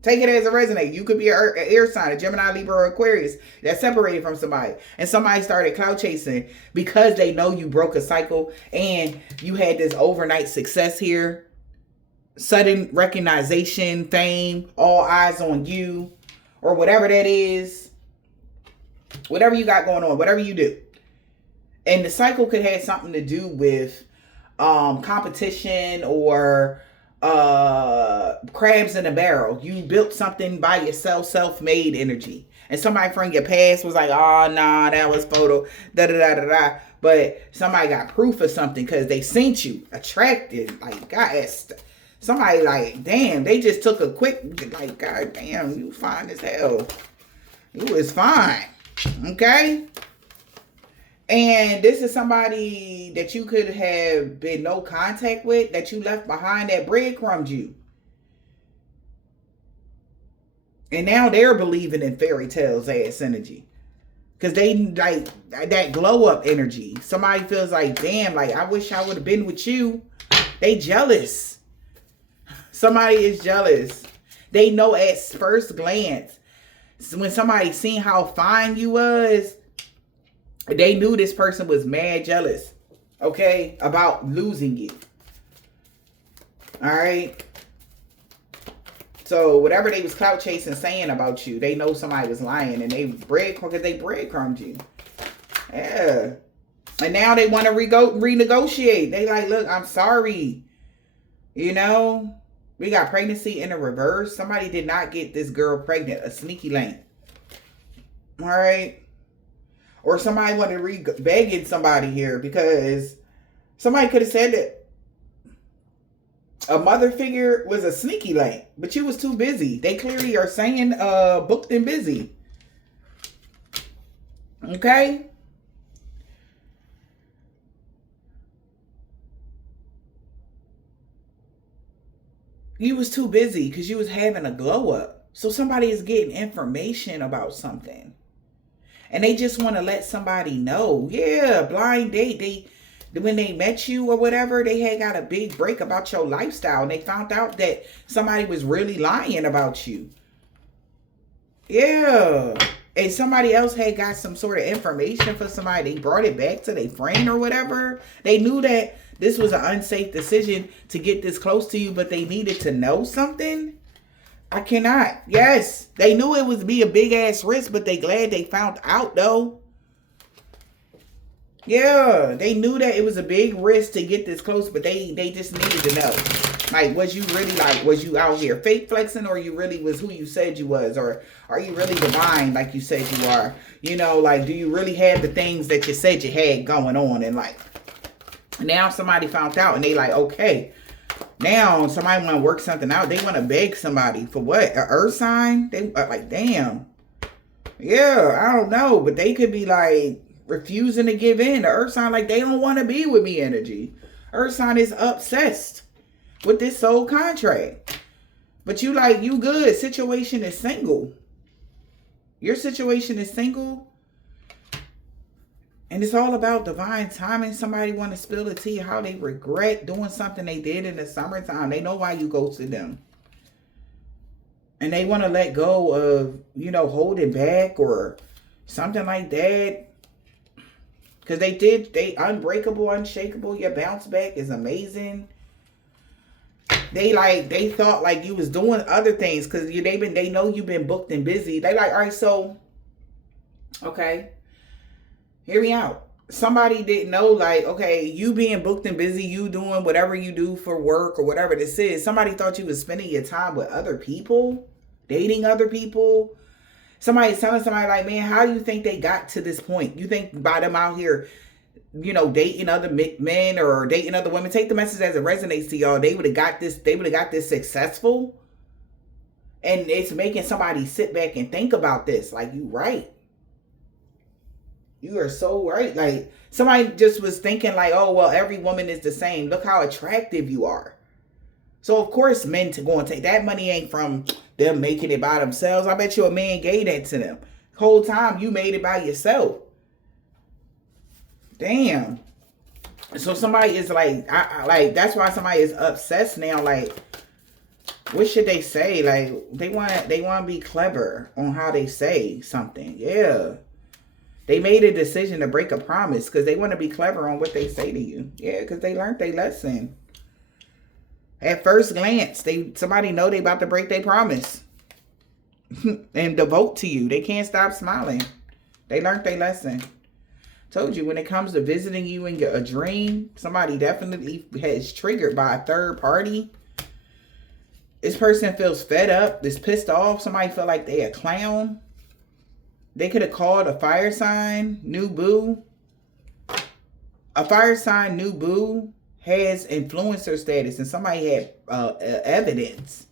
Take it as a resonate. You could be an air sign, a Gemini, Libra, or Aquarius that's separated from somebody. And somebody started clout chasing because they know you broke a cycle and you had this overnight success here. Sudden recognition, fame, all eyes on you, or whatever that is. Whatever you got going on, whatever you do. And the cycle could have something to do with competition or crabs in a barrel. You built something by yourself, self-made energy. And somebody from your past was like, oh, nah, that was photo, da-da-da-da-da. But somebody got proof of something because they seen you attracted. Like, guys, somebody like, damn, they just took a quick, like, god damn, you fine as hell. You is fine. Okay? And this is somebody that you could have been no contact with, that you left behind, that breadcrumbed you. And now they're believing in fairy tales ass energy. Because they like that glow up energy. Somebody feels like, damn, like I wish I would have been with you. They jealous. Somebody is jealous. They know at first glance. When somebody seen how fine you was, they knew this person was mad jealous, okay, about losing you. All right. So whatever they was clout chasing saying about you, they know somebody was lying and they breadcrumbed you. Yeah. And now they want to renegotiate. They like, look, I'm sorry. You know, we got pregnancy in the reverse. Somebody did not get this girl pregnant, a sneaky link. All right. Or somebody wanted to begging somebody here because somebody could have said that a mother figure was a sneaky link, but you was too busy. They clearly are saying booked and busy. Okay? You was too busy because you was having a glow up. So somebody is getting information about something. And they just want to let somebody know. Yeah, blind date. When they met you or whatever, they had got a big break about your lifestyle. And they found out that somebody was really lying about you. Yeah. And somebody else had got some sort of information for somebody. They brought it back to their friend or whatever. They knew that this was an unsafe decision to get this close to you, but they needed to know something. I cannot. Yes. They knew it would be a big ass risk, but they glad they found out though. Yeah. They knew that it was a big risk to get this close, but they just needed to know. Like, was you really like, was you out here fake flexing, or you really was who you said you was? Or are you really divine like you said you are? You know, like, do you really have the things that you said you had going on in life? Now somebody found out and they like, okay. Now somebody want to work something out. They want to beg somebody for what? An earth sign? They like, damn. Yeah, I don't know. But they could be like refusing to give in. The earth sign, like, they don't want to be with me energy. Earth sign is obsessed with this soul contract. But you like, you good. Situation is single. Your situation is single. And it's all about divine timing. Somebody want to spill the tea how they regret doing something they did in the summertime. They know why you ghosted them. And they want to let go of, you know, holding back or something like that. Because they unbreakable, unshakable. Your bounce back is amazing. They thought like you was doing other things because they know you've been booked and busy. They like, all right, so, okay. Hear me out. Somebody didn't know, like, okay, you being booked and busy, you doing whatever you do for work or whatever this is. Somebody thought you was spending your time with other people, dating other people. Somebody's telling somebody like, man, how do you think they got to this point? You think by them out here, you know, dating other men or dating other women, take the message as it resonates to y'all. They would have got this successful. And it's making somebody sit back and think about this. Like, you right. You are so right. Like, somebody just was thinking like, oh, well, every woman is the same. Look how attractive you are. So, of course, men going to take that money ain't from them making it by themselves. I bet you a man gave that to them. The whole time you made it by yourself. Damn. So somebody is like, like, that's why somebody is obsessed now. Like, What should they say? Like they want to be clever on how they say something. Yeah. They made a decision to break a promise because they want to be clever on what they say to you. Yeah, because they learned their lesson. At first glance, somebody know they about to break their promise and devote to you. They can't stop smiling. They learned their lesson. Told you, when it comes to visiting you in a dream, somebody definitely has triggered by a third party. This person feels fed up, is pissed off. Somebody feel like they a clown. They could have called a fire sign, new boo. A fire sign, new boo, has influencer status and somebody had evidence.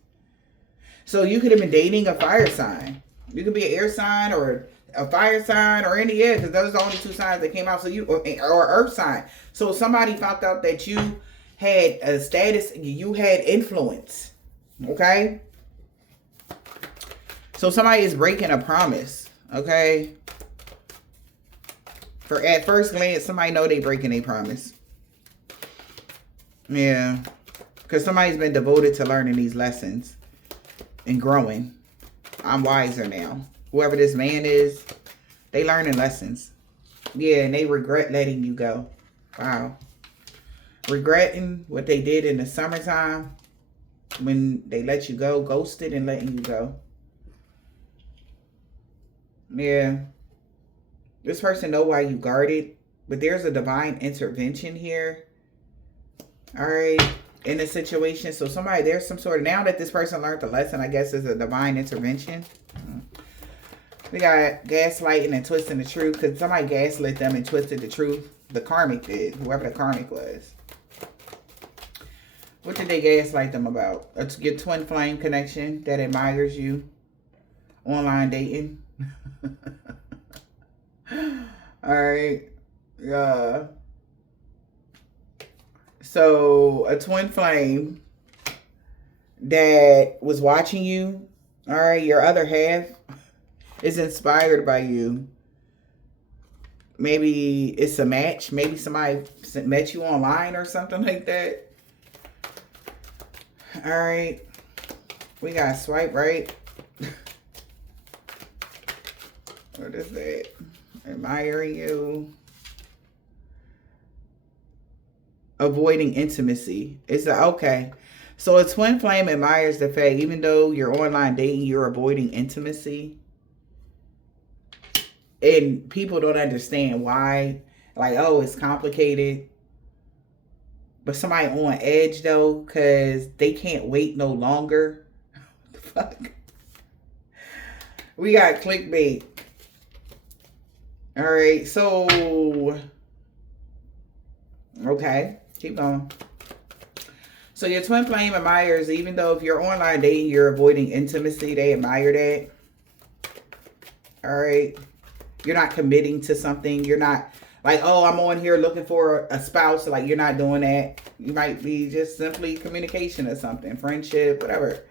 So you could have been dating a fire sign. You could be an air sign or a fire sign or any air, because those are the only two signs that came out. So you or earth sign. So somebody found out that you had a status, you had influence. Okay? So somebody is breaking a promise. Okay? For at first glance, somebody know they breaking a promise. Yeah. Because somebody's been devoted to learning these lessons and growing. I'm wiser now. Whoever this man is, they learning lessons. Yeah, and they regret letting you go. Wow. Regretting what they did in the summertime when they let you go, ghosted and letting you go. Yeah. This person know why you guarded, but there's a divine intervention here. All right. In the situation. So somebody, there's some sort of, now that this person learned the lesson, I guess is a divine intervention. We got gaslighting and twisting the truth, because somebody gaslit them and twisted the truth. The karmic did, whoever the karmic was. What did they gaslight them about? Your twin flame connection that admires you. Online dating. Alright. So a twin flame that was watching you. Alright, your other half is inspired by you. Maybe it's a match. Maybe somebody met you online or something like that. All right. We got swipe right. What is that? Admiring you. Avoiding intimacy. It's okay. So a twin flame admires the fact, even though you're online dating, you're avoiding intimacy. And people don't understand why. Like, oh, it's complicated. But somebody on edge, though, because they can't wait no longer. What the fuck? We got clickbait. All right, so... Okay, keep going. So your twin flame admires, even though if you're online dating, you're avoiding intimacy, they admire that. All right. You're not committing to something. You're not like, oh, I'm on here looking for a spouse. Like, you're not doing that. You might be just simply communication or something, friendship, whatever.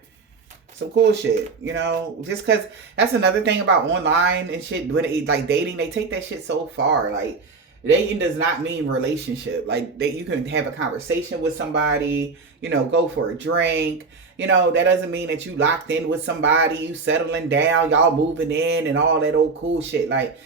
Some cool shit, you know, just because that's another thing about online and shit. When it, like dating, they take that shit so far. Like, dating does not mean relationship. Like, you can have a conversation with somebody, you know, go for a drink. You know, that doesn't mean that you locked in with somebody, you settling down, y'all moving in and all that old cool shit. Like,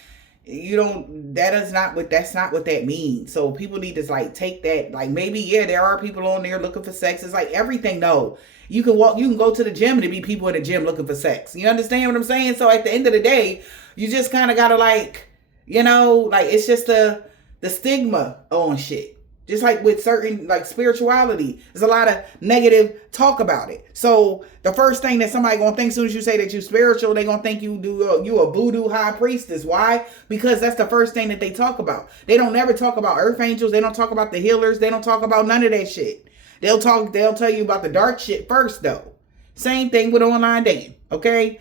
you don't, that's not what that means. So people need to like take that, like maybe, yeah, there are people on there looking for sex. It's like everything, no. You can go to the gym and there be people in the gym looking for sex. You understand what I'm saying? So at the end of the day, you just kind of gotta like, you know, like it's just the stigma on shit. Just like with certain, like spirituality, there's a lot of negative talk about it. So the first thing that somebody gonna think as soon as you say that you spiritual, they gonna think you a voodoo high priestess. Why? Because that's the first thing that they talk about. They don't never talk about earth angels. They don't talk about the healers. They don't talk about none of that shit. They'll tell you about the dark shit first though. Same thing with online dating. Okay.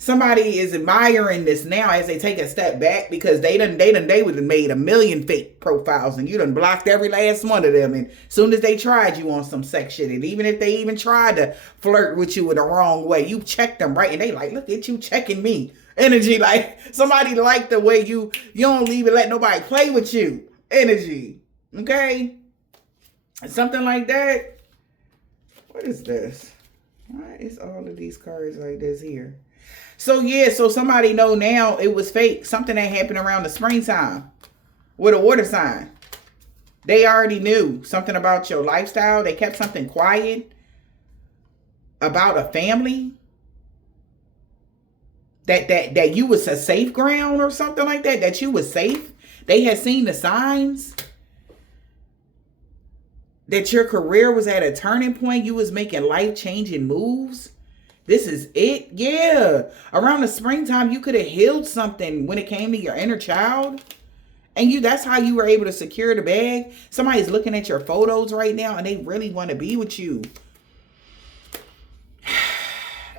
Somebody is admiring this now as they take a step back because they would have made 1 million fake profiles and you done blocked every last one of them. And soon as they tried you on some sex shit, and even if they even tried to flirt with you in the wrong way, you checked them right, and they like, look at you checking me. Energy, like somebody like the way you don't even let nobody play with you. Energy, okay? Something like that. What is this? Why is all of these cards like this here? So yeah, so somebody know now it was fake. Something that happened around the springtime with a water sign. They already knew something about your lifestyle. They kept something quiet about a family. That you was a safe ground or something like that. That you was safe. They had seen the signs. That your career was at a turning point. You was making life-changing moves. This is it. Yeah. Around the springtime, you could have healed something when it came to your inner child. And that's how you were able to secure the bag. Somebody's looking at your photos right now and they really want to be with you.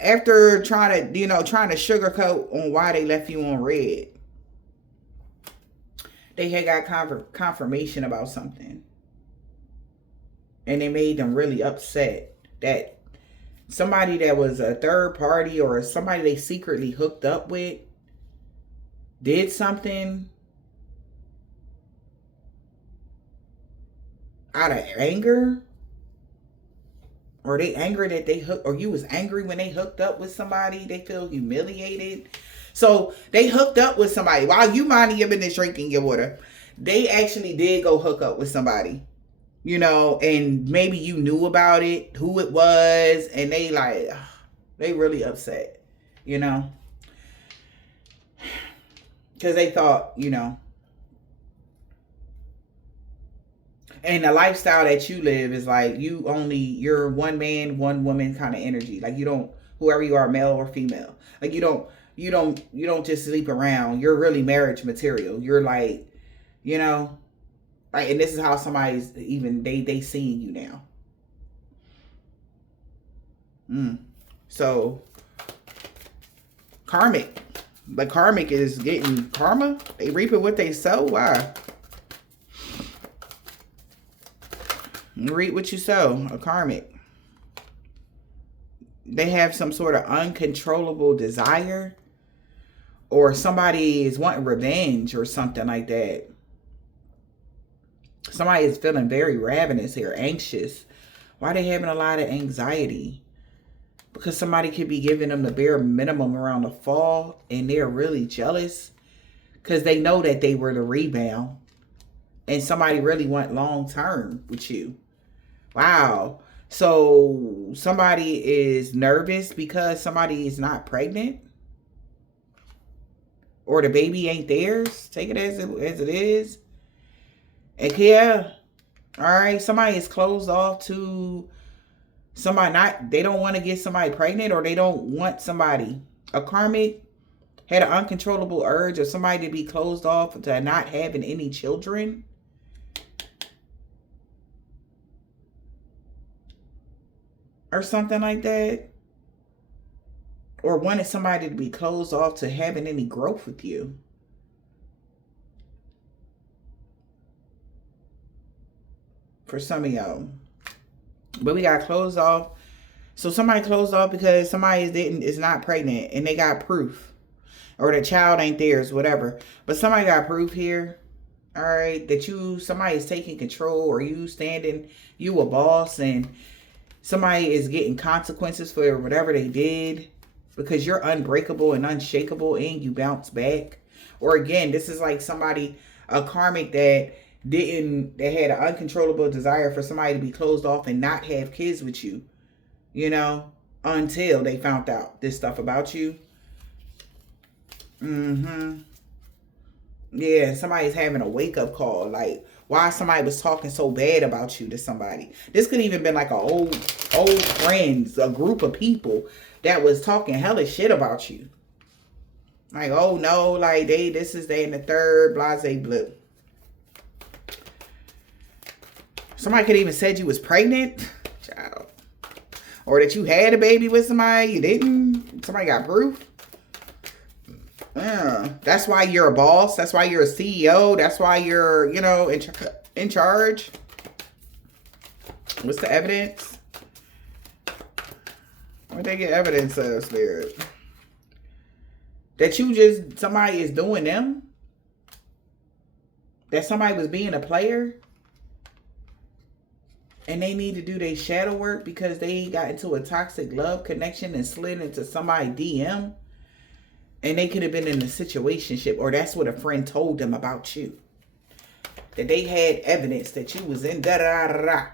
After trying to sugarcoat on why they left you on red. They had got confirmation about something. And it made them really upset that somebody that was a third party or somebody they secretly hooked up with did something out of anger, or they angry that they hooked, or you was angry when they hooked up with somebody. They feel humiliated. So they hooked up with somebody while you minding your business drinking your water. They actually did go hook up with somebody, and maybe you knew about it, who it was, and they really upset, because they thought, and the lifestyle that you live is like you're one man, one woman kind of energy. Like you don't, whoever you are, male or female, like you don't just sleep around. You're really marriage material. You're like, and this is how somebody's even they seeing you now. So karmic, but karmic is getting karma. They reaping what they sow. Why? You reap what you sow. A karmic. They have some sort of uncontrollable desire, or somebody is wanting revenge or something like that. Somebody is feeling very ravenous here, anxious. Why are they having a lot of anxiety? Because somebody could be giving them the bare minimum around the fall, and they're really jealous because they know that they were the rebound, and somebody really went long term with you. Wow. So somebody is nervous because somebody is not pregnant, or the baby ain't theirs. Take it as it is. And yeah, all right, somebody is closed off to somebody. They don't want to get somebody pregnant, or they don't want somebody. A karmic had an uncontrollable urge of somebody to be closed off to not having any children. Or something like that. Or wanted somebody to be closed off to having any growth with you. For some of y'all. But we got closed off. So somebody closed off because somebody is not pregnant and they got proof. Or the child ain't theirs, whatever. But somebody got proof here. All right. That somebody is taking control, or you a boss, and somebody is getting consequences for whatever they did, because you're unbreakable and unshakable and you bounce back. Or again, this is like a karmic that had an uncontrollable desire for somebody to be closed off and not have kids with you, until they found out this stuff about you. Yeah, somebody's having a wake-up call. Like, why somebody was talking so bad about you to somebody. This could even been like a old friends, a group of people that was talking hella shit about you. Like, oh no, like this is they in the third, blase blue. Somebody could even said you was pregnant, child. Or that you had a baby with somebody, you didn't. Somebody got proof. Yeah, that's why you're a boss. That's why you're a CEO. That's why you're, in charge. What's the evidence? Where'd they get evidence of, Spirit? That somebody is doing them? That somebody was being a player? And they need to do their shadow work because they got into a toxic love connection and slid into somebody's DM. And they could have been in a situationship, or that's what a friend told them about you. That they had evidence that you was in da-da-da-da-da.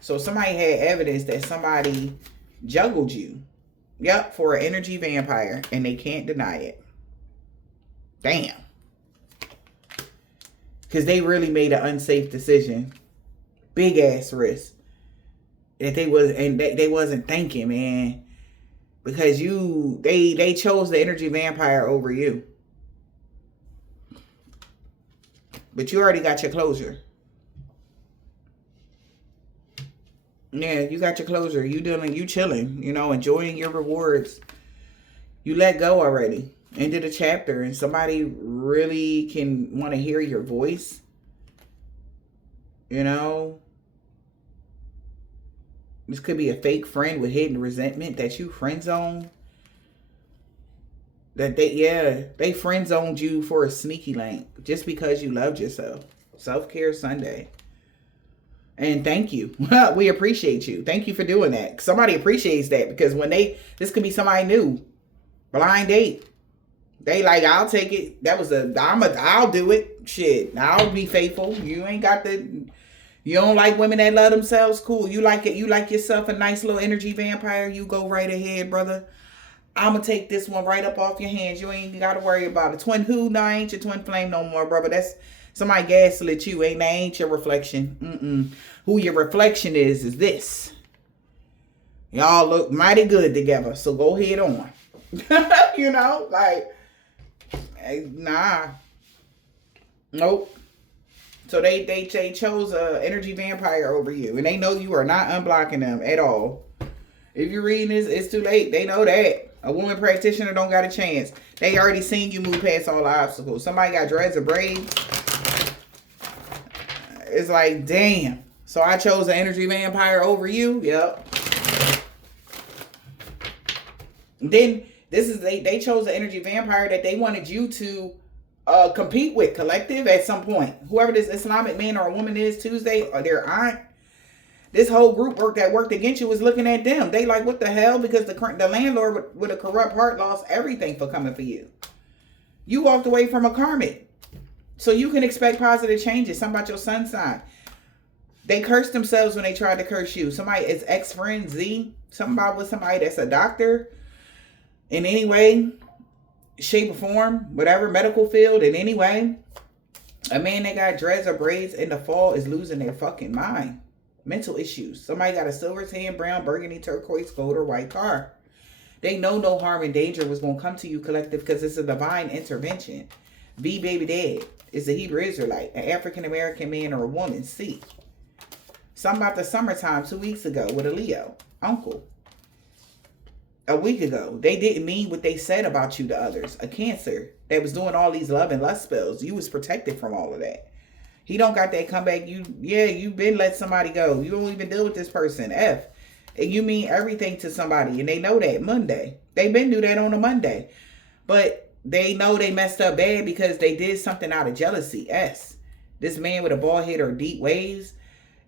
So somebody had evidence that somebody juggled you. Yep, for an energy vampire. And they can't deny it. Damn. Because they really made an unsafe decision. Big ass risk. That they wasn't thinking, man. Because they chose the energy vampire over you. But you already got your closure. Yeah, you got your closure. You chilling, enjoying your rewards. You let go already. Ended a chapter, and somebody really can want to hear your voice. This could be a fake friend with hidden resentment that you friend zone. That they friend zoned you for a sneaky link just because you loved yourself. Self-care Sunday. And thank you. We appreciate you. Thank you for doing that. Somebody appreciates that because this could be somebody new. Blind date. They like, I'll take it. I'll do it. Shit. I'll be faithful. You don't like women that love themselves? Cool. You like it. You like yourself a nice little energy vampire? You go right ahead, brother. I'm going to take this one right up off your hands. You ain't got to worry about it. Twin who? No, I ain't your twin flame no more, brother. That's somebody gaslit you. That ain't your reflection. Who your reflection is this. Y'all look mighty good together. So go ahead on. Nah. Nope. So they chose a energy vampire over you. And they know you are not unblocking them at all. If you're reading this, it's too late. They know that. A woman practitioner don't got a chance. They already seen you move past all the obstacles. Somebody got dreads or braids. It's like, damn. So I chose an energy vampire over you? Yep. Then they chose an energy vampire that they wanted you to compete with collective at some point. Whoever this Islamic man or a woman is Tuesday, or their aunt, this whole group that worked against you was looking at them. They like, what the hell? Because the landlord with a corrupt heart lost everything for coming for you. You walked away from a karmic. So you can expect positive changes. Something about your sun sign. They cursed themselves when they tried to curse you. Somebody is ex-friend Z. Something about with somebody that's a doctor. In any way, shape or form, whatever medical field, in any way. A man that got dreads or braids in the fall is losing their fucking mind. Mental issues. Somebody got a silver, tan, brown, burgundy, turquoise, gold, or white car. They know no harm and danger was going to come to you, collective, because it's a divine intervention. B, baby dad is a Hebrew Israelite, an African-American man or a woman. C. Something about the summertime 2 weeks ago with a Leo. Uncle. A week ago. They didn't mean what they said about you to others. A Cancer that was doing all these love and lust spells. You was protected from all of that. He don't got that comeback. You've been let somebody go. You don't even deal with this person. F. And you mean everything to somebody. And they know that Monday. They been do that on a Monday. But they know they messed up bad because they did something out of jealousy. S. This man with a bald head or deep waves.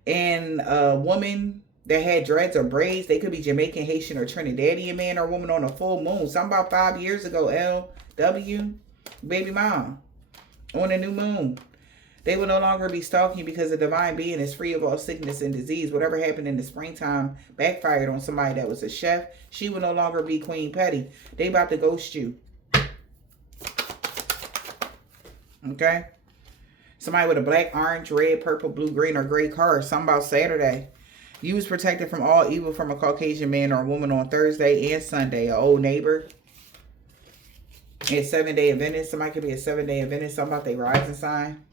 And a woman that had dreads or braids. They could be Jamaican, Haitian, or Trinidadian man or woman on a full moon. Something about 5 years ago. LW. Baby mom. On a new moon. They will no longer be stalking because the divine being is free of all sickness and disease. Whatever happened in the springtime backfired on somebody that was a chef. She will no longer be Queen Petty. They about to ghost you. Okay? Somebody with a black, orange, red, purple, blue, green, or gray car. Something about Saturday. You was protected from all evil from a Caucasian man or woman on Thursday and Sunday. An old neighbor. A 7-day Adventist. Somebody could be a 7-day Adventist. Something about their rising sign.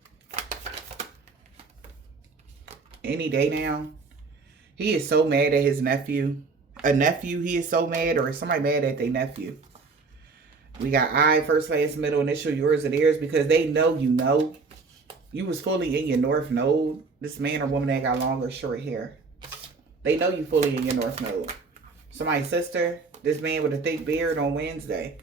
Any day now. He is so mad at his nephew. A nephew, he is so mad, or is somebody mad at their nephew? We got I, first, last, middle, initial, yours, and theirs, because they know you know. You was fully in your north node. This man or woman that got long or short hair. They know you fully in your north node. Somebody's sister. This man with a thick beard on Wednesday.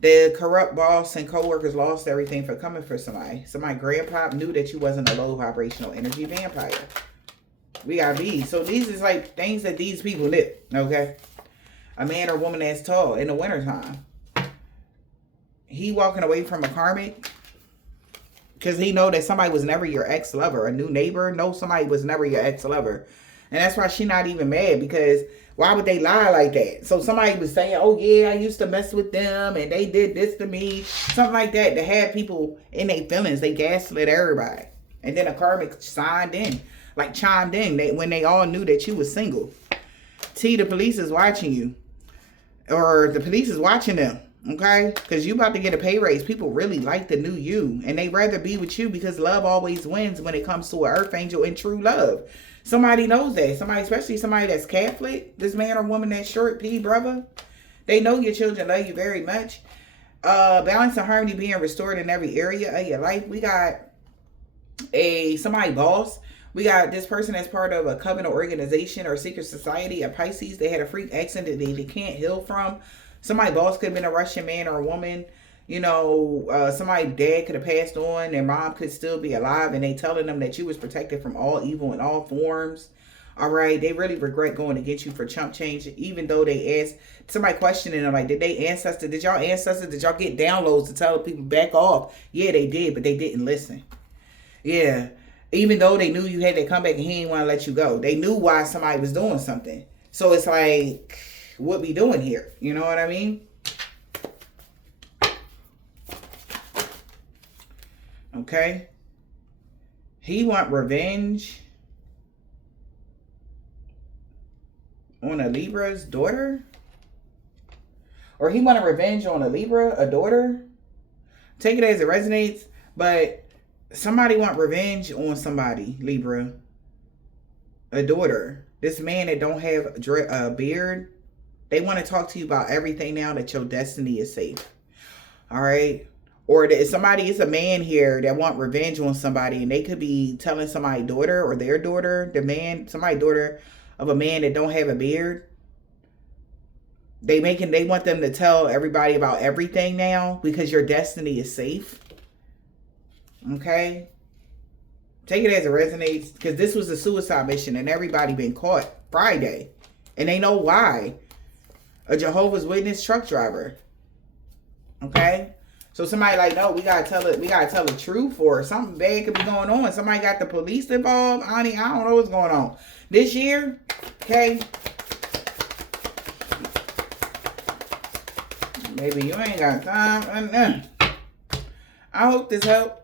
The corrupt boss and co-workers lost everything for coming for somebody. Somebody grandpa knew that you wasn't a low vibrational energy vampire. We got these. So these is like things that these people live. Okay. A man or woman that's tall in the wintertime. He walking away from a karmic because he know that somebody was never your ex-lover. A new neighbor know somebody was never your ex-lover. And that's why she not even mad, because why would they lie like that? So somebody was saying, oh yeah, I used to mess with them and they did this to me. Something like that, to have people in their feelings. They gaslit everybody. And then a karmic chimed in when they all knew that you was single. T, the police is watching you. Or the police is watching them. Okay? Because you about to get a pay raise. People really like the new you. And they rather be with you because love always wins when it comes to an earth angel and true love. Somebody knows that. Somebody, especially somebody that's Catholic. This man or woman that's short, P, brother. They know your children love you very much. Balance and harmony being restored in every area of your life. We got somebody boss. We got this person that's part of a covenant organization or secret society, a Pisces. They had a freak accident that they can't heal from. Somebody boss could have been a Russian man or a woman. You know, somebody's dad could have passed on. Their mom could still be alive. And they telling them that you was protected from all evil in all forms. All right. They really regret going to get you for chump change. Even though they asked, somebody questioning them, like, did y'all ancestors, did y'all get downloads to tell people back off? Yeah, they did, but they didn't listen. Yeah. Even though they knew you had to come back and he didn't want to let you go. They knew why somebody was doing something. So it's like, what we doing here? You know what I mean? Okay. He want revenge on a Libra's daughter? Or he want a revenge on a Libra, a daughter? Take it as it resonates. But somebody want revenge on somebody, Libra. A daughter. This man that don't have a beard. They want to talk to you about everything now that your destiny is safe. All right. Or that somebody is a man here that want revenge on somebody, and they could be telling somebody's daughter or their daughter, the man, somebody's daughter of a man that don't have a beard. They want them to tell everybody about everything now because your destiny is safe. Okay. Take it as it resonates, because this was a suicide mission and everybody been caught Friday. And they know why. A Jehovah's Witness truck driver. Okay. So somebody like, no, we gotta tell the truth, or something bad could be going on. Somebody got the police involved. Honey, I don't know what's going on. This year, okay. Maybe you ain't got time. I hope this helped.